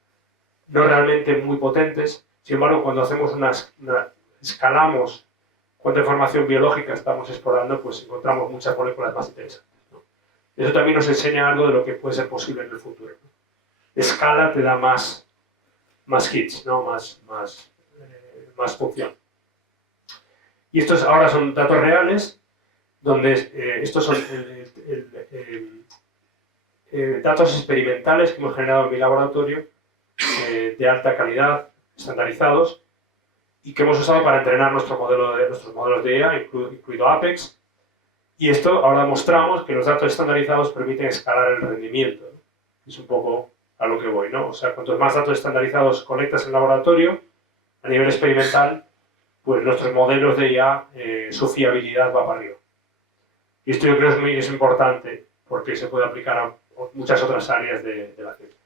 realmente muy potentes. Sin embargo, cuando hacemos escalamos cuánta información biológica estamos explorando, pues encontramos muchas moléculas más interesantes, ¿no? Eso también nos enseña algo de lo que puede ser posible en el futuro, ¿no? Escala te da más hits, ¿no? más función. Y estos ahora son datos reales, donde estos son datos experimentales que hemos generado en mi laboratorio, de alta calidad, estandarizados, y que hemos usado para entrenar nuestros modelos de IA, incluido Apex. Y esto ahora mostramos que los datos estandarizados permiten escalar el rendimiento, ¿no? Es un poco a lo que voy, ¿no? O sea, cuantos más datos estandarizados conectas en el laboratorio, a nivel experimental, pues nuestros modelos de IA, su fiabilidad va para arriba. Y esto yo creo es importante, porque se puede aplicar a muchas otras áreas de la ciencia.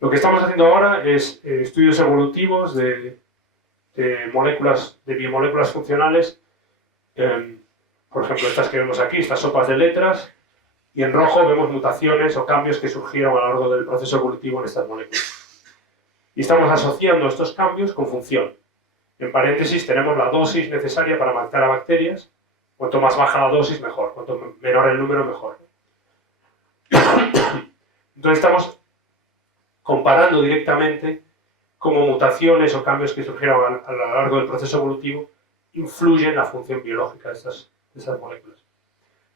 Lo que estamos haciendo ahora es estudios evolutivos de biomoléculas funcionales Por ejemplo, estas que vemos aquí, estas sopas de letras, y en rojo vemos mutaciones o cambios que surgieron a lo largo del proceso evolutivo en estas moléculas. Y estamos asociando estos cambios con función. En paréntesis tenemos la dosis necesaria para matar a bacterias. Cuanto más baja la dosis, mejor. Cuanto menor el número, mejor. Entonces estamos comparando directamente cómo mutaciones o cambios que surgieron a lo largo del proceso evolutivo influyen en la función biológica de estas moléculas.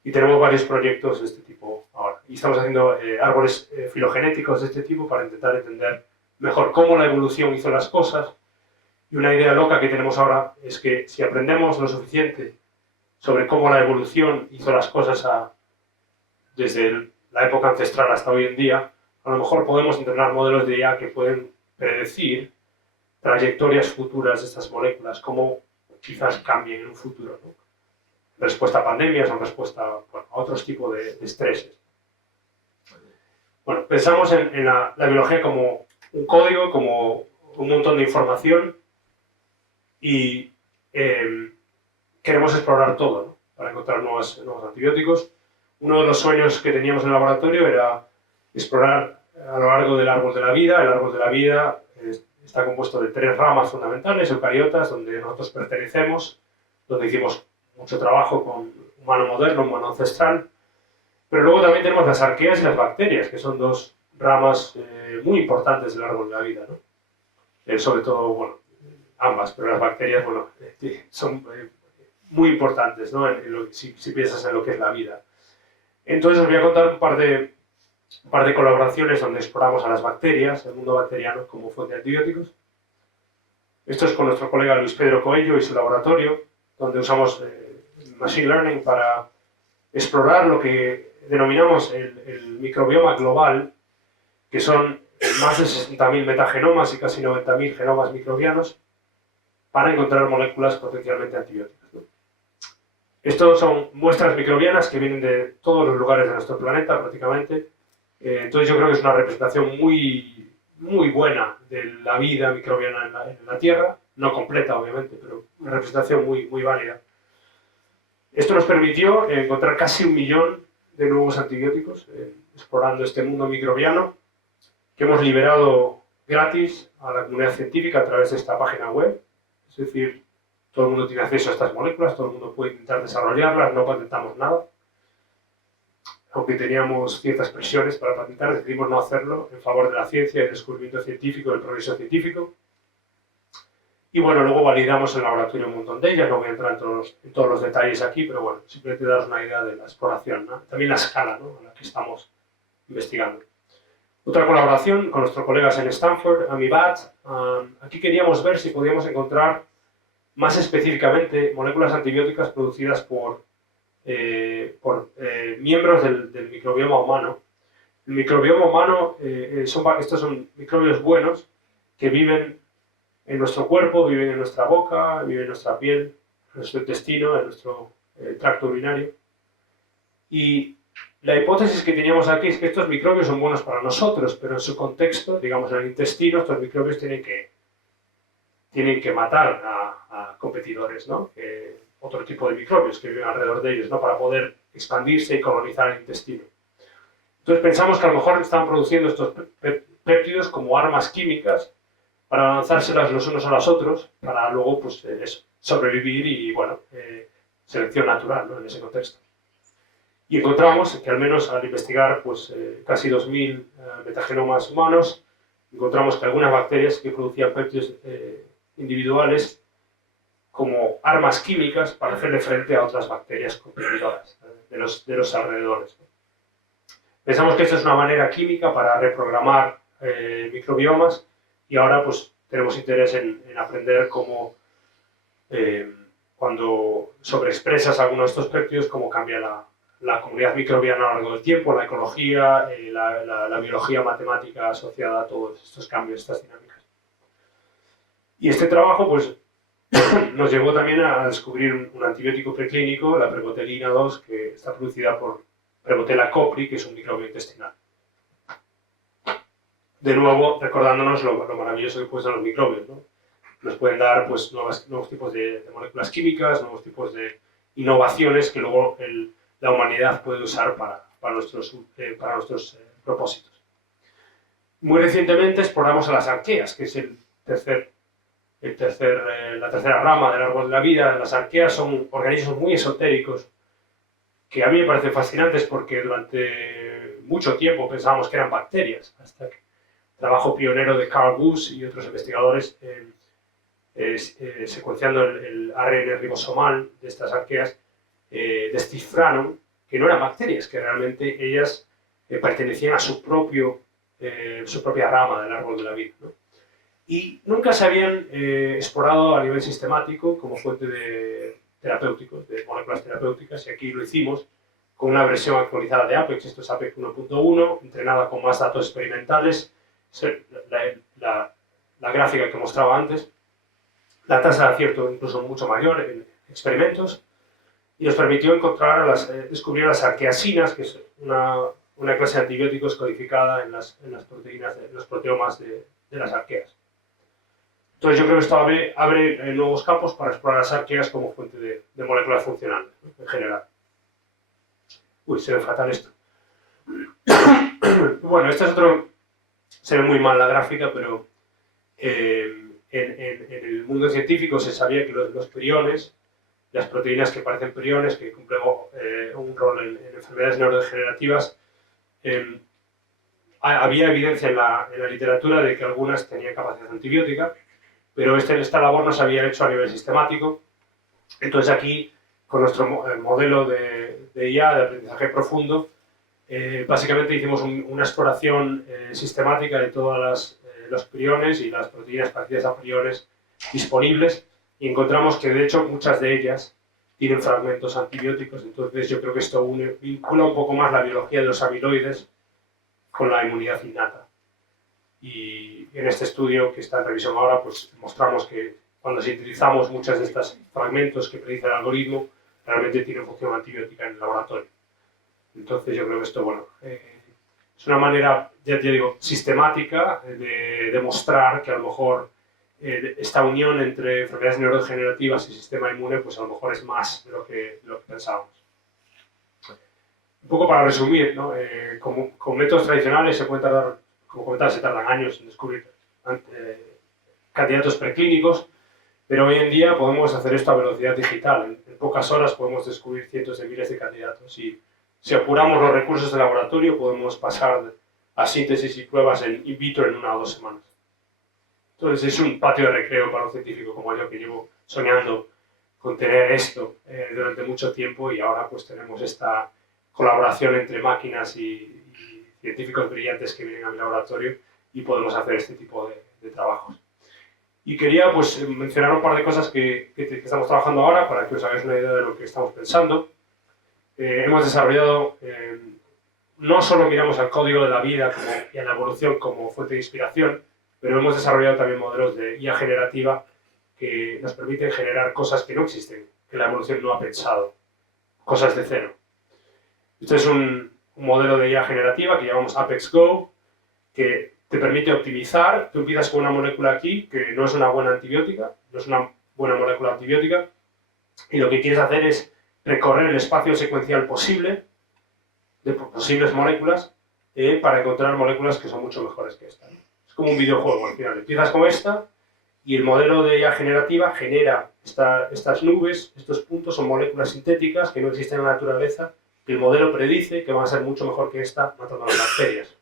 Y tenemos varios proyectos de este tipo ahora. Y estamos haciendo árboles filogenéticos de este tipo para intentar entender mejor cómo la evolución hizo las cosas. Y una idea loca que tenemos ahora es que si aprendemos lo suficiente sobre cómo la evolución hizo las cosas desde la época ancestral hasta hoy en día, a lo mejor podemos entrenar modelos de IA que pueden predecir trayectorias futuras de estas moléculas, cómo quizás cambien en un futuro, ¿no? Respuesta a pandemias o respuesta a otros tipos de estreses. Bueno, pensamos en la biología como un código, como un montón de información y queremos explorar todo, ¿no? Para encontrar nuevos antibióticos. Uno de los sueños que teníamos en el laboratorio era explorar a lo largo del árbol de la vida. El árbol de la vida está compuesto de 3 ramas fundamentales, eucariotas, donde nosotros pertenecemos, donde hicimos mucho trabajo con humano moderno, humano ancestral. Pero luego también tenemos las arqueas y las bacterias, que son 2 ramas muy importantes del árbol de la vida, ¿no? Sobre todo, bueno, ambas, pero las bacterias, bueno, son muy importantes, ¿no? Si piensas en lo que es la vida. Entonces os voy a contar un par de colaboraciones donde exploramos a las bacterias, el mundo bacteriano como fuente de antibióticos. Esto es con nuestro colega Luis Pedro Coello y su laboratorio, donde usamos Machine Learning para explorar lo que denominamos el microbioma global, que son más de 60.000 metagenomas y casi 90.000 genomas microbianos, para encontrar moléculas potencialmente antibióticas, ¿no? Estos son muestras microbianas que vienen de todos los lugares de nuestro planeta, prácticamente. Entonces yo creo que es una representación muy, muy buena de la vida microbiana en la Tierra, no completa, obviamente, pero una representación muy, muy válida. Esto nos permitió encontrar casi 1 millón de nuevos antibióticos, explorando este mundo microbiano, que hemos liberado gratis a la comunidad científica a través de esta página web. Es decir, todo el mundo tiene acceso a estas moléculas, todo el mundo puede intentar desarrollarlas, no patentamos nada. Aunque teníamos ciertas presiones para patentar, decidimos no hacerlo en favor de la ciencia, del descubrimiento científico, del progreso científico. Y bueno, luego validamos en el laboratorio un montón de ellas, no voy a entrar en todos los detalles aquí, pero bueno, simplemente daros una idea de la exploración, ¿no? También la escala, ¿no?, a la que estamos investigando. Otra colaboración con nuestros colegas en Stanford, Amibat. Aquí queríamos ver si podíamos encontrar más específicamente moléculas antibióticas producidas por miembros del microbioma humano. El microbioma humano, estos son microbios buenos que viven en nuestro cuerpo, viven en nuestra boca, viven en nuestra piel, en nuestro intestino, en nuestro tracto urinario. Y la hipótesis que teníamos aquí es que estos microbios son buenos para nosotros, pero en su contexto, digamos en el intestino, estos microbios tienen que matar a competidores, ¿no? Otro tipo de microbios que viven alrededor de ellos, ¿no?, para poder expandirse y colonizar el intestino. Entonces pensamos que a lo mejor están produciendo estos péptidos como armas químicas para lanzárselas los unos a los otros, para luego pues, sobrevivir y, bueno, selección natural, ¿no?, en ese contexto. Y encontramos que al menos al investigar pues, casi 2.000 metagenomas humanos, encontramos que algunas bacterias que producían péptidos individuales como armas químicas para hacerle frente a otras bacterias competidoras de los alrededores, ¿no? Pensamos que esta es una manera química para reprogramar microbiomas y ahora pues, tenemos interés en aprender cómo, cuando sobreexpresas alguno de estos péptidos, cómo cambia la comunidad microbiana a lo largo del tiempo, la ecología, la biología matemática asociada a todos estos cambios, estas dinámicas. Y este trabajo pues, nos llevó también a descubrir un antibiótico preclínico, la prebotelina 2, que está producida por Prebotella copri, que es un microbio intestinal. De nuevo, recordándonos lo maravilloso que pueden ser los microbios, ¿no? Nos pueden dar pues, nuevos tipos de moléculas químicas, nuevos tipos de innovaciones que luego la humanidad puede usar para nuestros propósitos. Muy recientemente exploramos a las arqueas, que es la tercera rama del árbol de la vida. Las arqueas son organismos muy esotéricos que a mí me parecen fascinantes porque durante mucho tiempo pensábamos que eran bacterias, hasta que el trabajo pionero de Carl Woese y otros investigadores secuenciando el ARN ribosomal de estas arqueas descifraron que no eran bacterias, que realmente ellas pertenecían a su propia rama del árbol de la vida, ¿no? Y nunca se habían explorado a nivel sistemático como fuente de terapéuticos, de moléculas terapéuticas, y aquí lo hicimos con una versión actualizada de APEX. Esto es APEX 1.1, entrenada con más datos experimentales. La gráfica que mostraba antes, la tasa de acierto incluso mucho mayor en experimentos, y nos permitió descubrir las arqueasinas, que es una clase de antibióticos codificada en las proteínas, en los proteomas de las arqueas. Entonces yo creo que esto abre nuevos campos para explorar las arqueas como fuente de moléculas funcionales, ¿no? En general. Uy, se ve fatal esto. Bueno, este es otro... Se ve muy mal la gráfica, pero en el mundo científico se sabía que los priones, las proteínas que parecen priones, que cumplen un rol en enfermedades neurodegenerativas, había evidencia en la literatura de que algunas tenían capacidad antibiótica, pero esta labor no se había hecho a nivel sistemático. Entonces aquí, con nuestro modelo de IA, de aprendizaje profundo, básicamente hicimos una exploración sistemática de todos los priones y las proteínas parecidas a priones disponibles, y encontramos que de hecho muchas de ellas tienen fragmentos antibióticos. Entonces yo creo que esto vincula un poco más la biología de los amiloides con la inmunidad innata. Y en este estudio que está en revisión ahora, pues mostramos que cuando sintetizamos muchos de estos fragmentos que predice el algoritmo, realmente tienen función antibiótica en el laboratorio. Entonces yo creo que esto, bueno, es una manera, ya te digo, sistemática de demostrar que a lo mejor esta unión entre enfermedades neurodegenerativas y sistema inmune, pues a lo mejor es más de lo que pensábamos. Un poco para resumir, ¿no? Con métodos tradicionales se puede tardar, como comentaba, se tardan años en descubrir candidatos preclínicos, pero hoy en día podemos hacer esto a velocidad digital. En pocas horas podemos descubrir cientos de miles de candidatos, y si apuramos los recursos del laboratorio podemos pasar a síntesis y pruebas in vitro en 1 o 2 semanas. Entonces es un patio de recreo para un científico como yo, que llevo soñando con tener esto durante mucho tiempo, y ahora pues tenemos esta colaboración entre máquinas y científicos brillantes que vienen a mi laboratorio, y podemos hacer este tipo de trabajos. Y quería pues mencionar un par de cosas que estamos trabajando ahora para que os hagáis una idea de lo que estamos pensando. Hemos desarrollado, no solo miramos al código de la vida y a la evolución como fuente de inspiración, pero hemos desarrollado también modelos de IA generativa que nos permiten generar cosas que no existen, que la evolución no ha pensado, cosas de cero. Este es un modelo de IA generativa que llamamos Apex Go, que te permite optimizar. Tú empiezas con una molécula aquí que no es una buena antibiótica, no es una buena molécula antibiótica, y lo que quieres hacer es recorrer el espacio secuencial posible de posibles moléculas para encontrar moléculas que son mucho mejores que esta. Es como un videojuego, al final. Empiezas con esta y el modelo de IA generativa genera estas nubes, estos puntos son moléculas sintéticas que no existen en la naturaleza, que el modelo predice que van a ser mucho mejor que esta matando a las bacterias.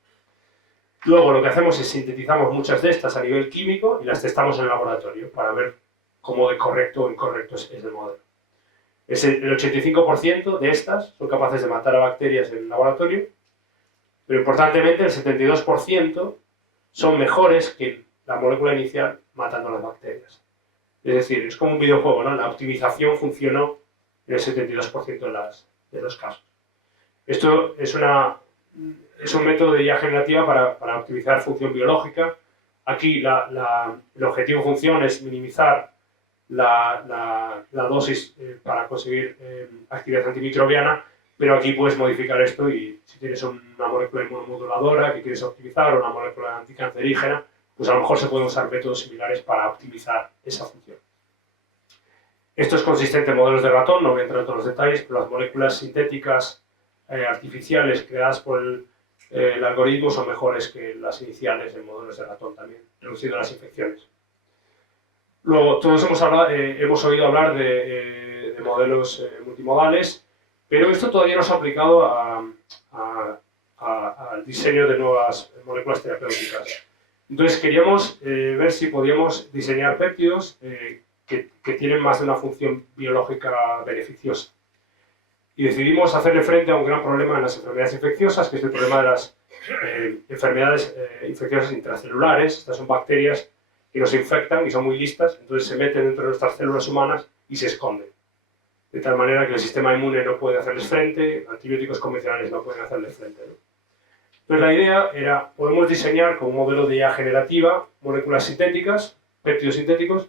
Luego lo que hacemos es sintetizamos muchas de estas a nivel químico y las testamos en el laboratorio para ver cómo de correcto o incorrecto es el modelo. El 85% de estas son capaces de matar a bacterias en el laboratorio, pero importantemente el 72% son mejores que la molécula inicial matando a las bacterias. Es decir, es como un videojuego, ¿no? La optimización funcionó en el 72% de los casos. Esto es un método de IA generativa para optimizar función biológica. Aquí el objetivo función es minimizar la dosis para conseguir actividad antimicrobiana, pero aquí puedes modificar esto, y si tienes una molécula inmunomoduladora que quieres optimizar o una molécula anticancerígena, pues a lo mejor se pueden usar métodos similares para optimizar esa función. Esto es consistente en modelos de ratón, no voy a entrar en todos los detalles, pero las moléculas sintéticas artificiales creadas por el algoritmo son mejores que las iniciales en modelos de ratón también, reduciendo las infecciones. Luego, todos hemos oído hablar de modelos multimodales, pero esto todavía no se ha aplicado al diseño de nuevas moléculas terapéuticas. Entonces queríamos ver si podíamos diseñar péptidos que tienen más de una función biológica beneficiosa. Y decidimos hacerle frente a un gran problema en las enfermedades infecciosas, que es el problema de las enfermedades infecciosas intracelulares. Estas son bacterias que nos infectan y son muy listas, entonces se meten dentro de nuestras células humanas y se esconden. De tal manera que el sistema inmune no puede hacerles frente, antibióticos convencionales no pueden hacerles frente, ¿no? Entonces la idea era, podemos diseñar con un modelo de IA generativa moléculas sintéticas, péptidos sintéticos,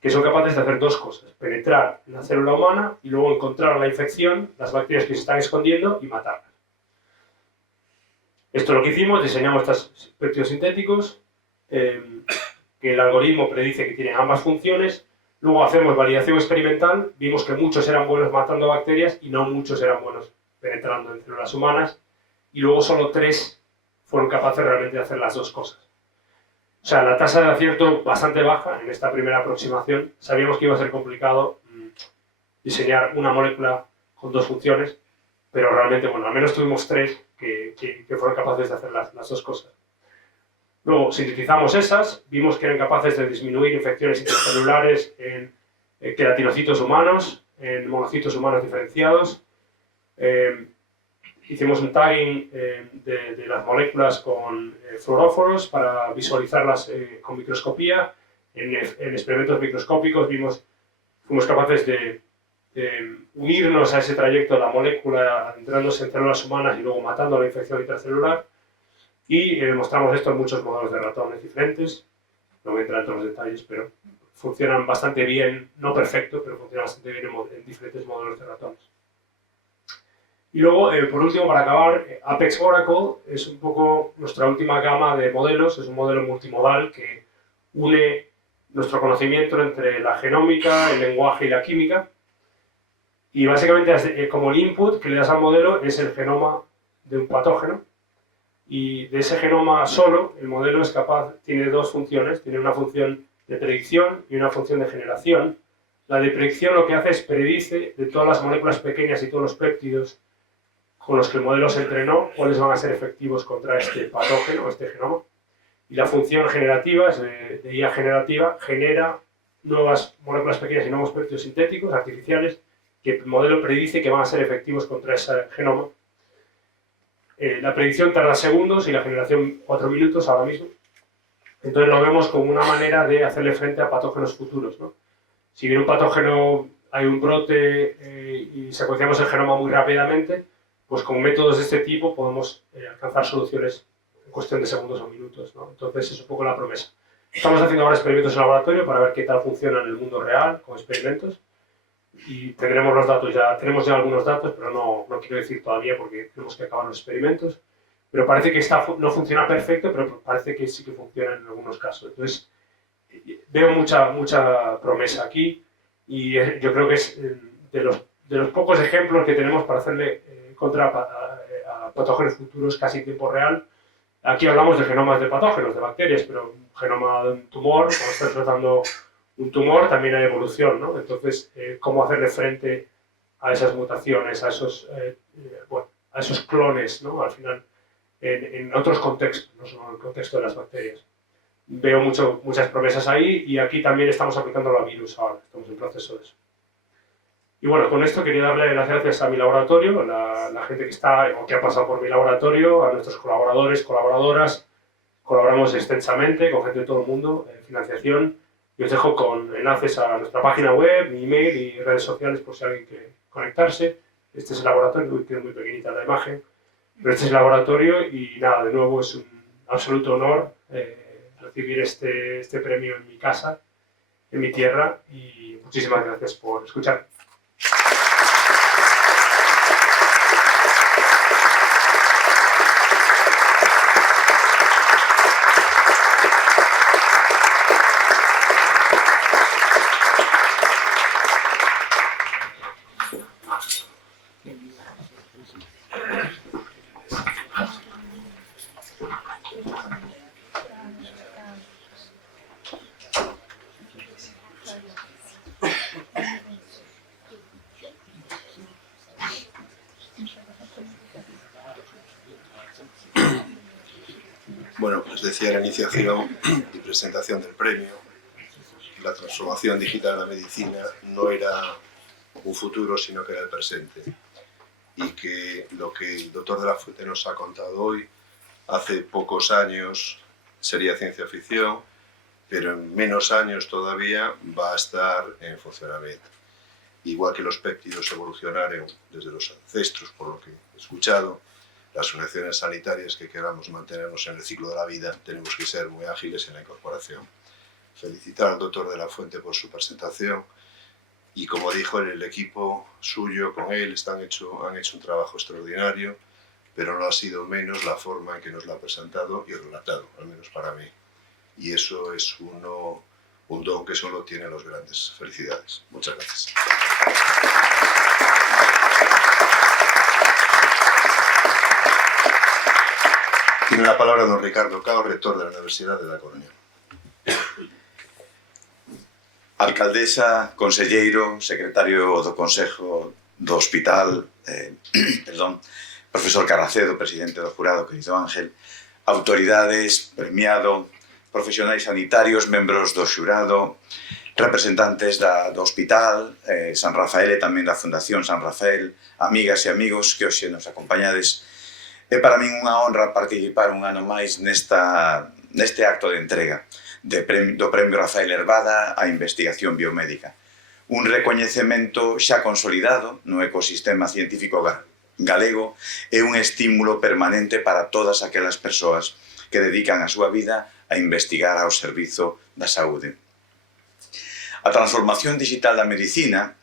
que son capaces de hacer dos cosas: penetrar en la célula humana y luego encontrar la infección, las bacterias que se están escondiendo, y matarlas. Esto es lo que hicimos, diseñamos estos péptidos sintéticos, que el algoritmo predice que tienen ambas funciones. Luego hacemos validación experimental, vimos que muchos eran buenos matando bacterias y no muchos eran buenos penetrando en células humanas, y luego solo 3 fueron capaces realmente de hacer las dos cosas. O sea, la tasa de acierto bastante baja en esta primera aproximación. Sabíamos que iba a ser complicado diseñar una molécula con 2 funciones, pero realmente, bueno, al menos tuvimos 3 que fueron capaces de hacer las dos cosas. Luego sintetizamos esas, vimos que eran capaces de disminuir infecciones intracelulares en queratinocitos humanos, en monocitos humanos diferenciados. Hicimos un tagging de las moléculas con fluoróforos para visualizarlas con microscopía. En experimentos microscópicos fuimos capaces de unirnos a ese trayecto de la molécula, adentrándose en células humanas y luego matando la infección intracelular. Y mostramos esto en muchos modelos de ratones diferentes. No voy a entrar en todos los detalles, pero funcionan bastante bien, no perfecto, pero funcionan bastante bien en diferentes modelos de ratones. Y luego, por último, para acabar, Apex Oracle es un poco nuestra última gama de modelos. Es un modelo multimodal que une nuestro conocimiento entre la genómica, el lenguaje y la química. Y básicamente, como el input que le das al modelo es el genoma de un patógeno. Y de ese genoma solo, el modelo tiene 2 funciones. Tiene una función de predicción y una función de generación. La de predicción lo que hace es predice de todas las moléculas pequeñas y todos los péptidos con los que el modelo se entrenó, cuáles van a ser efectivos contra este patógeno, este genoma. Y la función generativa, es de IA generativa, genera nuevas moléculas pequeñas y nuevos péptidos sintéticos, artificiales, que el modelo predice que van a ser efectivos contra ese genoma. La predicción tarda segundos y la generación 4 minutos ahora mismo. Entonces lo vemos como una manera de hacerle frente a patógenos futuros, ¿no? Si viene un patógeno, hay un brote y secuenciamos el genoma muy rápidamente, pues con métodos de este tipo podemos alcanzar soluciones en cuestión de segundos o minutos, ¿no? Entonces es un poco la promesa. Estamos haciendo ahora experimentos en laboratorio para ver qué tal funciona en el mundo real con experimentos. Y tendremos los datos tenemos ya algunos datos, pero no quiero decir todavía porque tenemos que acabar los experimentos. Pero parece que no funciona perfecto, pero parece que sí que funciona en algunos casos. Entonces, veo mucha promesa aquí y yo creo que es de los pocos ejemplos que tenemos para hacerle contra a patógenos futuros casi en tiempo real. Aquí hablamos de genomas de patógenos, de bacterias, pero un genoma de un tumor, cuando estás tratando un tumor, también hay evolución, ¿no? Entonces, ¿cómo hacerle frente a esas mutaciones, a esos clones, ¿no? Al final, en otros contextos, no solo en el contexto de las bacterias. Veo muchas promesas ahí y aquí también estamos aplicándolo a virus ahora, estamos en proceso de eso. Y bueno, con esto quería darle las gracias a mi laboratorio, la gente que está o que ha pasado por mi laboratorio, a nuestros colaboradores, colaboradoras. Colaboramos extensamente con gente de todo el mundo en financiación. Y os dejo con enlaces a nuestra página web, mi email y redes sociales por si alguien quiere conectarse. Este es el laboratorio, que es muy pequeñita la imagen, pero este es el laboratorio y nada, de nuevo es un absoluto honor recibir este premio en mi casa, en mi tierra, y muchísimas gracias por escuchar. Bueno, pues decía la iniciación y presentación del premio, la transformación digital de la medicina no era un futuro, sino que era el presente. Y que lo que el doctor de la Fuente nos ha contado hoy, hace pocos años sería ciencia ficción, pero en menos años todavía va a estar en funcionamiento. Igual que los péptidos evolucionaron desde los ancestros, por lo que he escuchado, las organizaciones sanitarias que queramos mantenernos en el ciclo de la vida tenemos que ser muy ágiles en la incorporación. Felicitar al doctor de la Fuente por su presentación y, como dijo, el equipo suyo con él han hecho un trabajo extraordinario, pero no ha sido menos la forma en que nos lo ha presentado y relatado, al menos para mí. Y eso es un don que solo tienen los grandes. Felicidades. Muchas gracias. Tiene la palabra don Ricardo Cao, rector de la Universidad de La Coruña. Alcaldesa, conselleiro, secretario do Consejo do Hospital, profesor Carracedo, presidente do jurado, querido Ángel, autoridades, premiado, profesionais sanitarios, membros do xurado, representantes do Hospital, San Rafael e tamén da Fundación San Rafael, amigas e amigos que hoxe nos acompañades. É para min unha honra participar un ano máis neste acto de entrega do Premio Rafael Herbada á Investigación Biomédica. Un recoñecemento xa consolidado no ecosistema científico galego e un estímulo permanente para todas aquelas persoas que dedican a súa vida a investigar ao servizo da saúde. A transformación digital da medicina,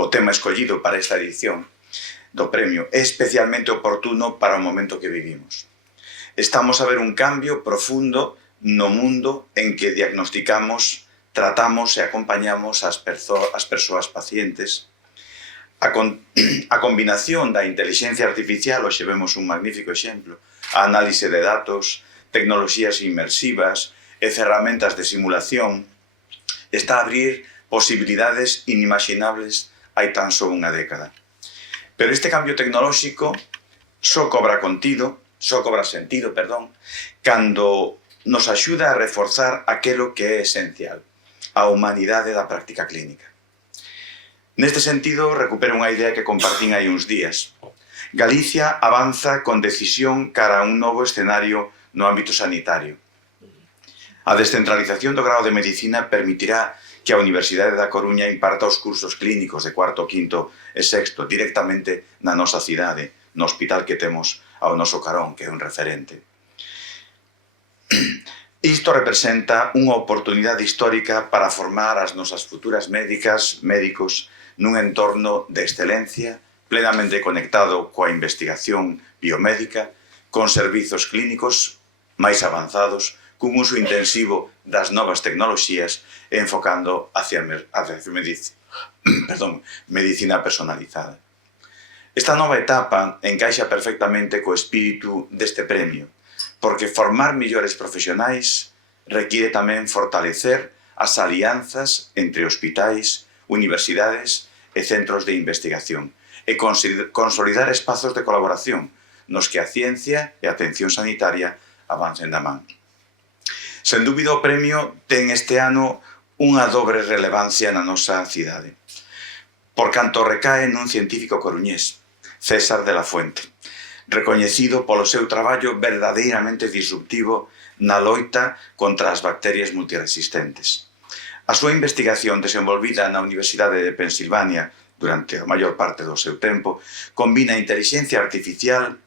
o tema escollido para esta edición do premio, é especialmente oportuno para o momento que vivimos. Estamos a ver un cambio profundo no mundo en que diagnosticamos, tratamos e acompañamos as persoas pacientes. A combinación da inteligencia artificial, hoxe vemos un magnífico exemplo, a análise de datos, tecnoloxías inmersivas e ferramentas de simulación, está a abrir posibilidades inimaginables hai tan só unha década. Pero este cambio tecnolóxico só cobra sentido, cando nos axuda a reforzar aquelo que é esencial, a humanidade da práctica clínica. Neste sentido, recupero unha idea que compartín hai uns días. Galicia avanza con decisión cara a un novo escenario no ámbito sanitario. A descentralización do grao de medicina permitirá que a Universidade da Coruña imparta os cursos clínicos de cuarto, quinto e sexto directamente na nosa cidade, no hospital que temos ao noso carón, que é un referente. Isto representa unha oportunidade histórica para formar as nosas futuras médicos nun entorno de excelencia, plenamente conectado coa investigación biomédica, con servizos clínicos máis avanzados, cun uso intensivo das novas tecnoloxías e enfocando hacia medicina personalizada. Esta nova etapa encaixa perfectamente co espírito deste premio, porque formar millores profesionais require tamén fortalecer as alianzas entre hospitais, universidades e centros de investigación e consolidar espazos de colaboración nos que a ciencia e a atención sanitaria avancen da man. Sen dúbida, o premio ten este ano unha dobre relevancia na nosa cidade, por canto recae nun científico coruñés, César de la Fuente, recoñecido polo seu traballo verdadeiramente disruptivo na loita contra as bacterias multiresistentes. A súa investigación desenvolvida na Universidade de Pensilvania durante a maior parte do seu tempo combina inteligencia artificial,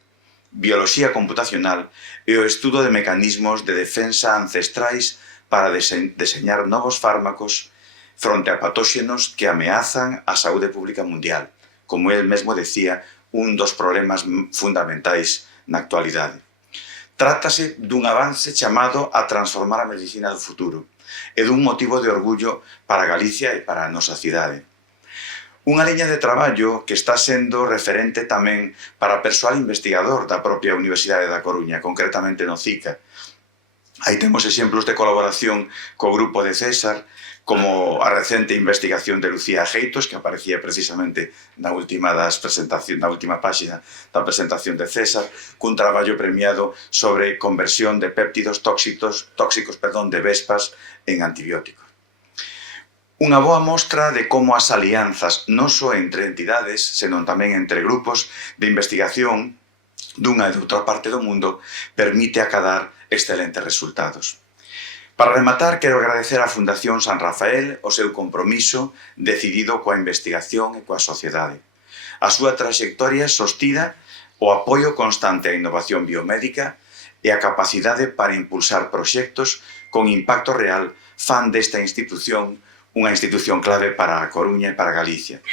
bioloxía computacional e o estudo de mecanismos de defensa ancestrais para deseñar novos fármacos fronte a patóxenos que ameazan a saúde pública mundial, como el mesmo decía, un dos problemas fundamentais na actualidade. Trátase dun avance chamado a transformar a medicina do futuro e dun motivo de orgullo para Galicia e para a nosa cidade. Unha liña de traballo que está sendo referente tamén para persoal investigador da propia Universidade da Coruña, concretamente no CICA. Aí temos exemplos de colaboración co grupo de César, como a recente investigación de Lucía Geitos, que aparecía precisamente na última páxina da presentación de César, cun traballo premiado sobre conversión de péptidos tóxicos de vespas en antibióticos. Unha boa mostra de como as alianzas non só entre entidades, senón tamén entre grupos de investigación dunha e de outra parte do mundo permite acadar excelentes resultados. Para rematar, quero agradecer á Fundación San Rafael o seu compromiso decidido coa investigación e coa sociedade, a súa traxectoria sostida, o apoio constante á innovación biomédica e a capacidade para impulsar proxectos con impacto real fan desta institución unha institución clave para a Coruña e para Galicia.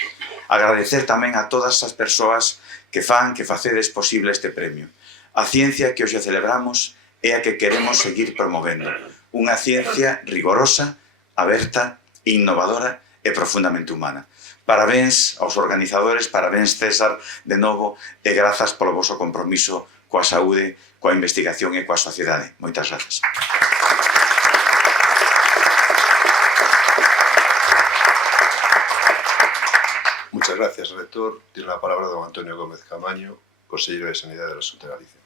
Agradecer tamén a todas as persoas que facedes posible este premio. A ciencia que hoxe celebramos é a que queremos seguir promovendo. Unha ciencia rigorosa, aberta, innovadora e profundamente humana. Parabéns aos organizadores, parabéns César, de novo, e grazas polo voso compromiso coa saúde, coa investigación e coa sociedade. Moitas grazas. Muchas gracias, rector. Tiene la palabra don Antonio Gómez Camaño, consejero de Sanidad de la Xunta de Galicia.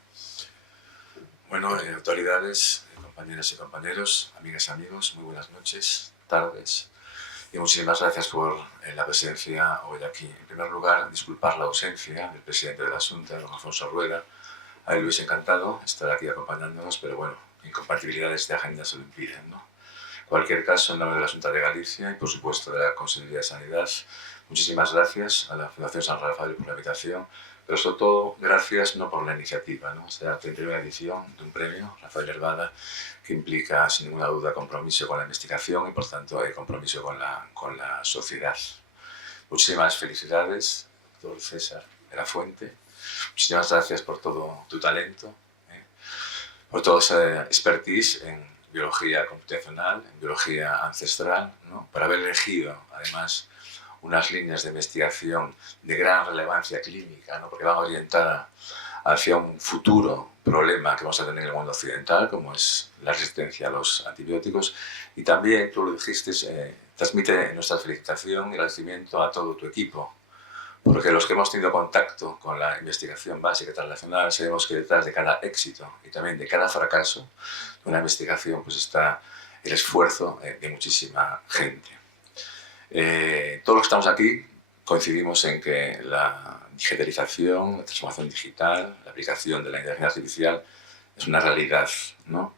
Bueno, autoridades, compañeras y compañeros, amigas y amigos, muy buenas noches, tardes, y muchísimas gracias por la presencia hoy aquí. En primer lugar, disculpar la ausencia del presidente de la Xunta, don Alfonso Rueda. A él hubiese encantado estar aquí acompañándonos, pero bueno, incompatibilidades de agenda se lo impiden, ¿no? En cualquier caso, en nombre de la Xunta de Galicia y por supuesto de la Consellería de Sanidad, muchísimas gracias a la Fundación San Rafael por la invitación, pero sobre todo gracias no por la iniciativa, ¿no? Será la 31ª edición de un premio, Rafael Herbada, que implica sin ninguna duda compromiso con la investigación y por tanto compromiso con la sociedad. Muchísimas felicidades, doctor César de la Fuente, muchísimas gracias por todo tu talento, por toda esa expertise en biología computacional, en biología ancestral, ¿no? Por haber elegido además unas líneas de investigación de gran relevancia clínica, ¿no? Porque van orientada hacia un futuro problema que vamos a tener en el mundo occidental, como es la resistencia a los antibióticos. Y también, tú lo dijiste, transmite nuestra felicitación y agradecimiento a todo tu equipo, porque los que hemos tenido contacto con la investigación básica transnacional sabemos que detrás de cada éxito y también de cada fracaso de una investigación pues está el esfuerzo de muchísima gente. Todos los que estamos aquí coincidimos en que la digitalización, la transformación digital, la aplicación de la inteligencia artificial es una realidad, ¿no?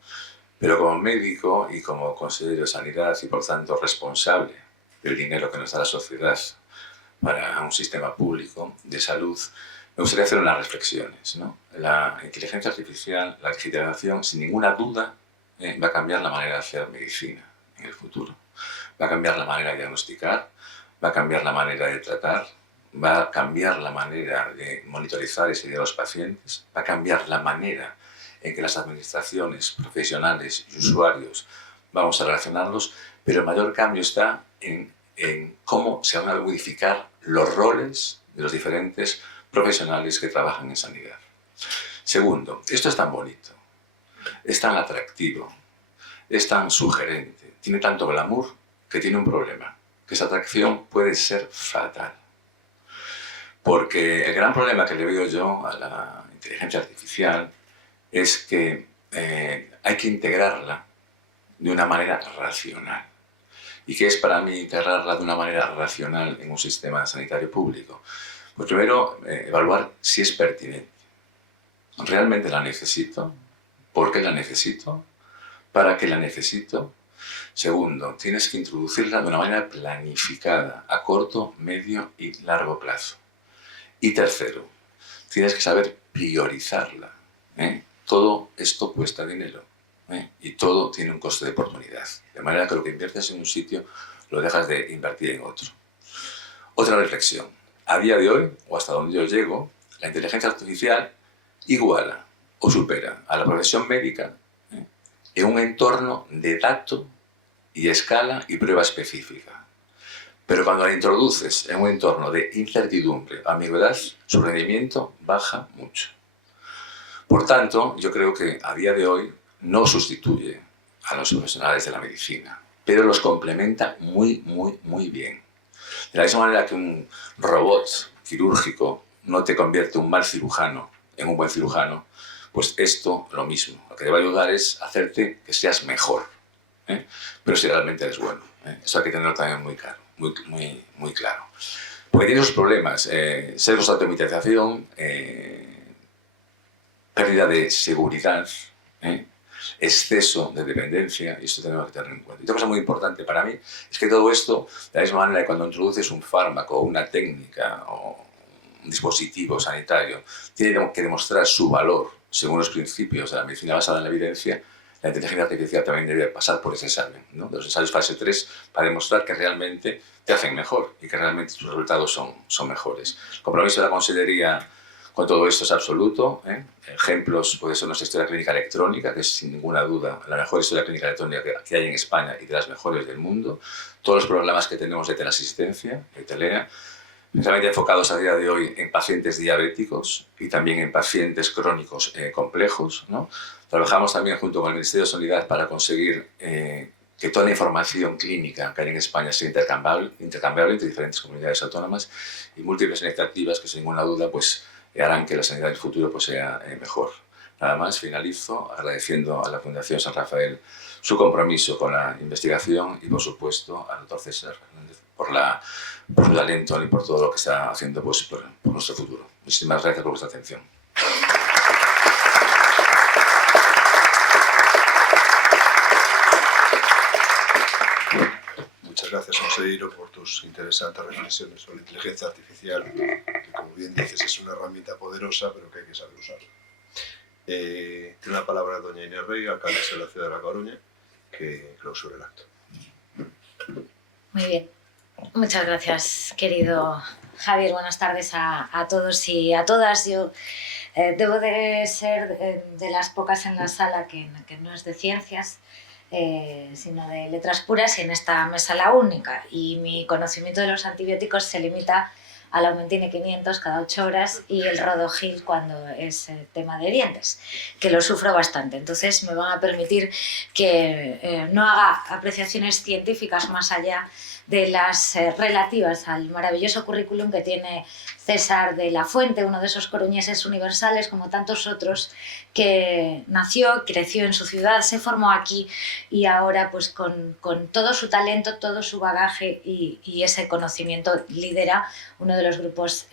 Pero como médico y como consejero de Sanidad y por tanto responsable del dinero que nos da la sociedad para un sistema público de salud, me gustaría hacer unas reflexiones, ¿no? La inteligencia artificial, la digitalización, sin ninguna duda, va a cambiar la manera de hacer medicina en el futuro. Va a cambiar la manera de diagnosticar, va a cambiar la manera de tratar, va a cambiar la manera de monitorizar y seguir a los pacientes, va a cambiar la manera en que las administraciones, profesionales y usuarios vamos a relacionarlos, pero el mayor cambio está en cómo se van a modificar los roles de los diferentes profesionales que trabajan en sanidad. Segundo, esto es tan bonito, es tan atractivo, es tan sugerente, tiene tanto glamour que tiene un problema, que esa atracción puede ser fatal. Porque el gran problema que le veo yo a la inteligencia artificial es que hay que integrarla de una manera racional. ¿Y qué es para mí integrarla de una manera racional en un sistema sanitario público? Pues primero, evaluar si es pertinente. ¿Realmente la necesito? ¿Por qué la necesito? ¿Para qué la necesito? Segundo, tienes que introducirla de una manera planificada, a corto, medio y largo plazo. Y tercero, tienes que saber priorizarla. Todo esto cuesta dinero y todo tiene un coste de oportunidad. De manera que lo que inviertes en un sitio lo dejas de invertir en otro. Otra reflexión. A día de hoy, o hasta donde yo llego, la inteligencia artificial iguala o supera a la profesión médica en un entorno de dato y escala y prueba específica. Pero cuando la introduces en un entorno de incertidumbre, ambigüedad, su rendimiento baja mucho. Por tanto, yo creo que a día de hoy no sustituye a los profesionales de la medicina, pero los complementa muy bien. De la misma manera que un robot quirúrgico no te convierte un mal cirujano en un buen cirujano, pues esto lo mismo. Lo que te va a ayudar es hacerte que seas mejor, pero si realmente eres bueno. Eso hay que tenerlo también muy claro. Muy claro. Porque tiene esos problemas, sesgos de automatización, pérdida de seguridad, exceso de dependencia, y esto tenemos que tenerlo en cuenta. Y otra cosa muy importante para mí es que todo esto, de la misma manera que cuando introduces un fármaco, una técnica o un dispositivo sanitario, tiene que demostrar su valor según los principios de la medicina basada en la evidencia, la inteligencia artificial también debe pasar por ese examen, ¿no? De los ensayos fase 3 para demostrar que realmente te hacen mejor y que realmente tus resultados son mejores. El compromiso de la Consellería con todo esto es absoluto. Ejemplos puede ser nuestra historia clínica electrónica, que es sin ninguna duda la mejor historia clínica electrónica que hay en España y de las mejores del mundo. Todos los programas que tenemos de teleasistencia, de telea, especialmente enfocados a día de hoy en pacientes diabéticos y también en pacientes crónicos complejos, ¿no? Trabajamos también junto con el Ministerio de Sanidad para conseguir que toda la información clínica que hay en España sea intercambiable entre diferentes comunidades autónomas y múltiples iniciativas que sin ninguna duda pues, harán que la sanidad del futuro pues, sea mejor. Nada más, finalizo agradeciendo a la Fundación San Rafael su compromiso con la investigación y, por supuesto, al doctor César Hernández por su talento y por todo lo que está haciendo pues, por nuestro futuro. Muchísimas gracias por vuestra atención. Muchas gracias, consejero, por tus interesantes reflexiones sobre la inteligencia artificial, que, como bien dices, es una herramienta poderosa, pero que hay que saber usarla. Tiene la palabra doña Inés Rey, alcaldesa de la ciudad de La Coruña, que clausura el acto. Muy bien. Muchas gracias, querido Javier. Buenas tardes a todos y a todas. Yo debo de ser de las pocas en la sala que no es de ciencias, sino de letras puras, y en esta mesa la única. Y mi conocimiento de los antibióticos se limita al Aumentine 500 cada 8 horas y el Rodogil cuando es tema de dientes, que lo sufro bastante. Entonces me van a permitir que no haga apreciaciones científicas más allá de las relativas al maravilloso currículum que tiene César de la Fuente, uno de esos coruñeses universales como tantos otros, que nació, creció en su ciudad, se formó aquí y ahora pues con todo su talento, todo su bagaje y ese conocimiento lidera uno de los grupos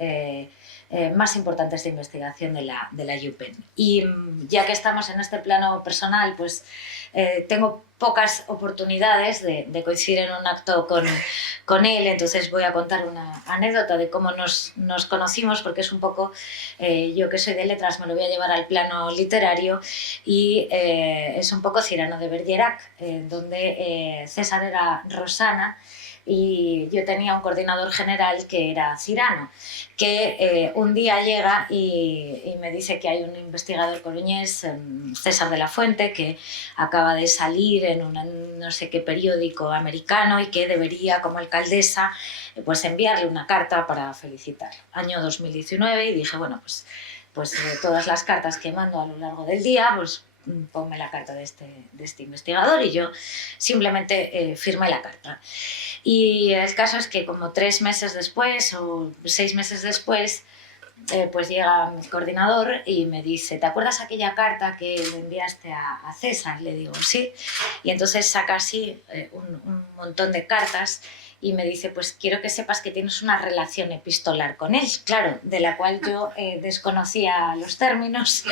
más importantes de investigación de la UPenn. Y ya que estamos en este plano personal, pues tengo pocas oportunidades de coincidir en un acto con él, entonces voy a contar una anécdota de cómo nos conocimos, porque es un poco, yo que soy de letras me lo voy a llevar al plano literario, y es un poco Cyrano de Bergerac, donde César era Rosana, y yo tenía un coordinador general que era Cyrano, que un día llega y me dice que hay un investigador coruñés, César de la Fuente, que acaba de salir en un no sé qué periódico americano y que debería, como alcaldesa, pues enviarle una carta para felicitar. Año 2019, y dije, bueno, pues todas las cartas que mando a lo largo del día, pues ponme la carta de este investigador, y yo simplemente firmé la carta. Y el caso es que como 3 meses después o 6 meses después, pues llega mi coordinador y me dice, ¿te acuerdas aquella carta que le enviaste a César? Le digo, sí. Y entonces saca así un montón de cartas y me dice, pues quiero que sepas que tienes una relación epistolar con él, claro, de la cual yo desconocía los términos,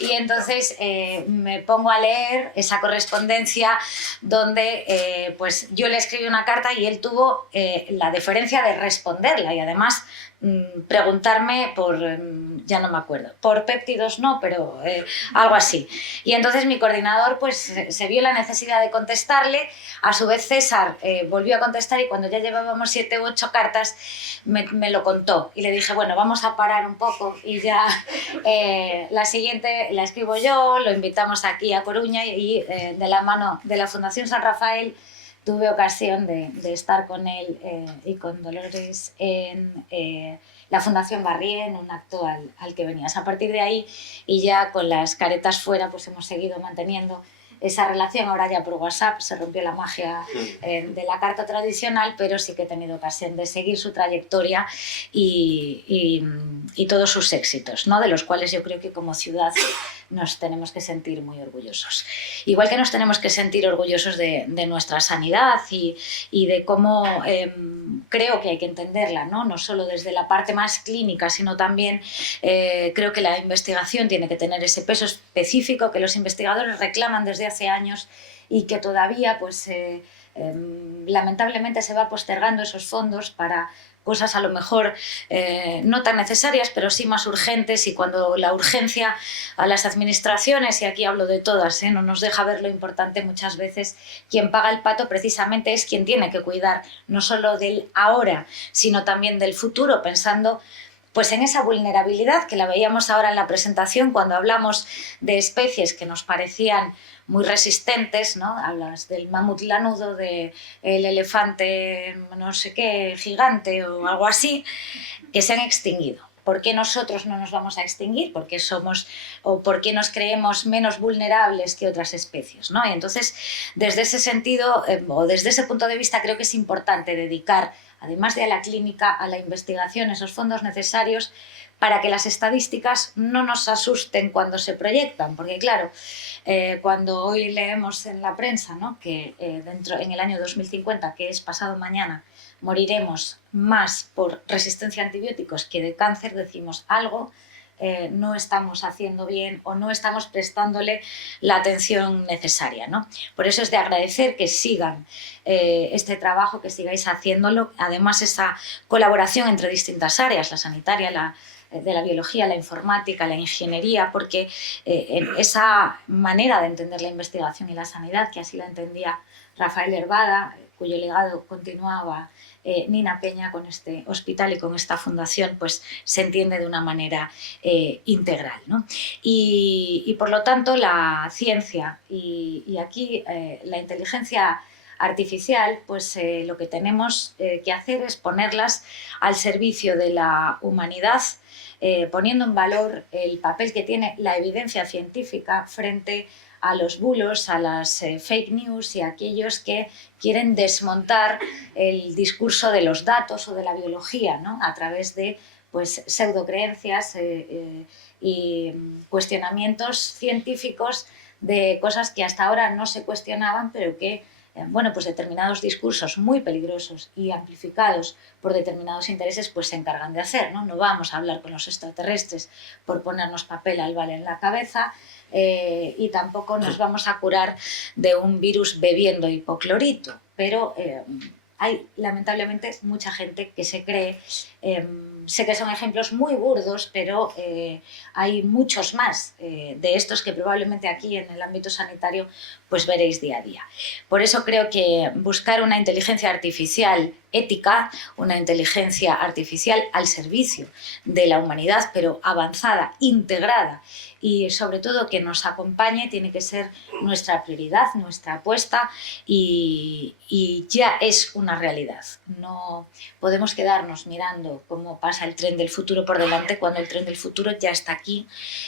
y entonces me pongo a leer esa correspondencia donde pues yo le escribí una carta y él tuvo la deferencia de responderla, y además preguntarme por, ya no me acuerdo, por péptidos no, pero algo así. Y entonces mi coordinador pues se vio la necesidad de contestarle, a su vez César volvió a contestar, y cuando ya llevábamos 7 u 8 cartas me lo contó, y le dije, bueno, vamos a parar un poco, y ya la siguiente la escribo yo, lo invitamos aquí a Coruña, y de la mano de la Fundación San Rafael tuve ocasión de estar con él y con Dolores en la Fundación Barrié, en un acto al que venías. A partir de ahí, y ya con las caretas fuera, pues hemos seguido manteniendo esa relación. Ahora ya por WhatsApp se rompió la magia de la carta tradicional, pero sí que he tenido ocasión de seguir su trayectoria y todos sus éxitos, ¿no? De los cuales yo creo que como ciudad nos tenemos que sentir muy orgullosos. Igual que nos tenemos que sentir orgullosos de nuestra sanidad y de cómo creo que hay que entenderla, ¿no? Solo desde la parte más clínica, sino también creo que la investigación tiene que tener ese peso específico que los investigadores reclaman desde hace años y que todavía, pues, lamentablemente se va postergando esos fondos para cosas a lo mejor no tan necesarias, pero sí más urgentes, y cuando la urgencia a las administraciones, y aquí hablo de todas, no nos deja ver lo importante muchas veces, quien paga el pato precisamente es quien tiene que cuidar no solo del ahora, sino también del futuro, pensando pues en esa vulnerabilidad que la veíamos ahora en la presentación cuando hablamos de especies que nos parecían muy resistentes, ¿no? Hablas del mamut lanudo, del elefante no sé qué gigante o algo así, que se han extinguido. ¿Por qué nosotros no nos vamos a extinguir? ¿Por qué somos o por qué nos creemos menos vulnerables que otras especies, ¿no? Y entonces, desde ese sentido o desde ese punto de vista, creo que es importante dedicar, además de a la clínica, a la investigación, esos fondos necesarios para que las estadísticas no nos asusten cuando se proyectan, porque claro, cuando hoy leemos en la prensa, ¿no? Que en el año 2050, que es pasado mañana, moriremos más por resistencia a antibióticos que de cáncer, decimos algo no estamos haciendo bien o no estamos prestándole la atención necesaria, ¿no? Por eso es de agradecer que sigan este trabajo, que sigáis haciéndolo. Además, esa colaboración entre distintas áreas, la sanitaria, de la biología, la informática, la ingeniería, porque esa manera de entender la investigación y la sanidad, que así la entendía Rafael Herbada, cuyo legado continuaba Nina Peña con este hospital y con esta fundación, pues se entiende de una manera integral, ¿no? Y por lo tanto la ciencia y aquí la inteligencia artificial, pues lo que tenemos que hacer es ponerlas al servicio de la humanidad, poniendo en valor el papel que tiene la evidencia científica frente a los bulos, a las fake news y a aquellos que quieren desmontar el discurso de los datos o de la biología, ¿no? A través de pues, pseudocreencias y cuestionamientos científicos de cosas que hasta ahora no se cuestionaban, pero que bueno, pues determinados discursos muy peligrosos y amplificados por determinados intereses pues se encargan de hacer, ¿no? No vamos a hablar con los extraterrestres por ponernos papel albal en la cabeza y tampoco nos vamos a curar de un virus bebiendo hipoclorito, pero hay lamentablemente mucha gente que se cree, sé que son ejemplos muy burdos, pero hay muchos más de estos que probablemente aquí en el ámbito sanitario pues veréis día a día. Por eso creo que buscar una inteligencia artificial ética, una inteligencia artificial al servicio de la humanidad, pero avanzada, integrada y sobre todo que nos acompañe, tiene que ser nuestra prioridad, nuestra apuesta y ya es una realidad. No podemos quedarnos mirando cómo pasa el tren del futuro por delante cuando el tren del futuro ya está aquí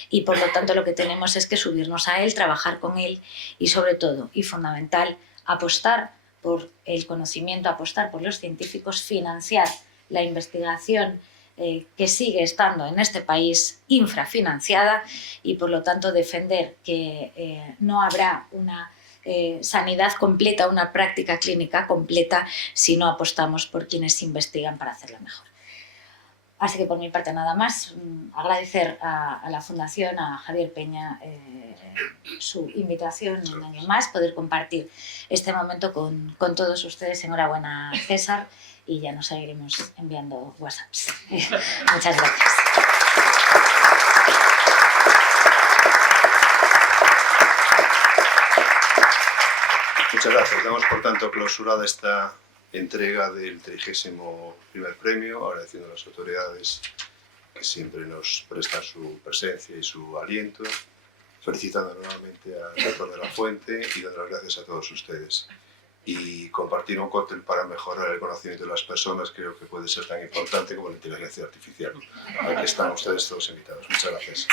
y por lo tanto lo que tenemos es que subirnos a él, trabajar con él y sobre todo y fundamental apostar por el conocimiento, apostar por los científicos, financiar la investigación que sigue estando en este país infrafinanciada y por lo tanto defender que no habrá una sanidad completa, una práctica clínica completa si no apostamos por quienes investigan para hacerla mejor. Así que por mi parte nada más, agradecer a la Fundación, a Javier Peña, su invitación un año más, poder compartir este momento con todos ustedes. Enhorabuena, César, y ya nos seguiremos enviando WhatsApps. Muchas gracias. Muchas gracias. Damos por tanto clausurada esta entrega del 31º premio, agradeciendo a las autoridades que siempre nos prestan su presencia y su aliento, felicitando nuevamente al Rector de la Fuente y dando las gracias a todos ustedes. y compartir un cóctel para mejorar el conocimiento de las personas creo que puede ser tan importante como la inteligencia artificial. Aquí están ustedes todos invitados. Muchas gracias.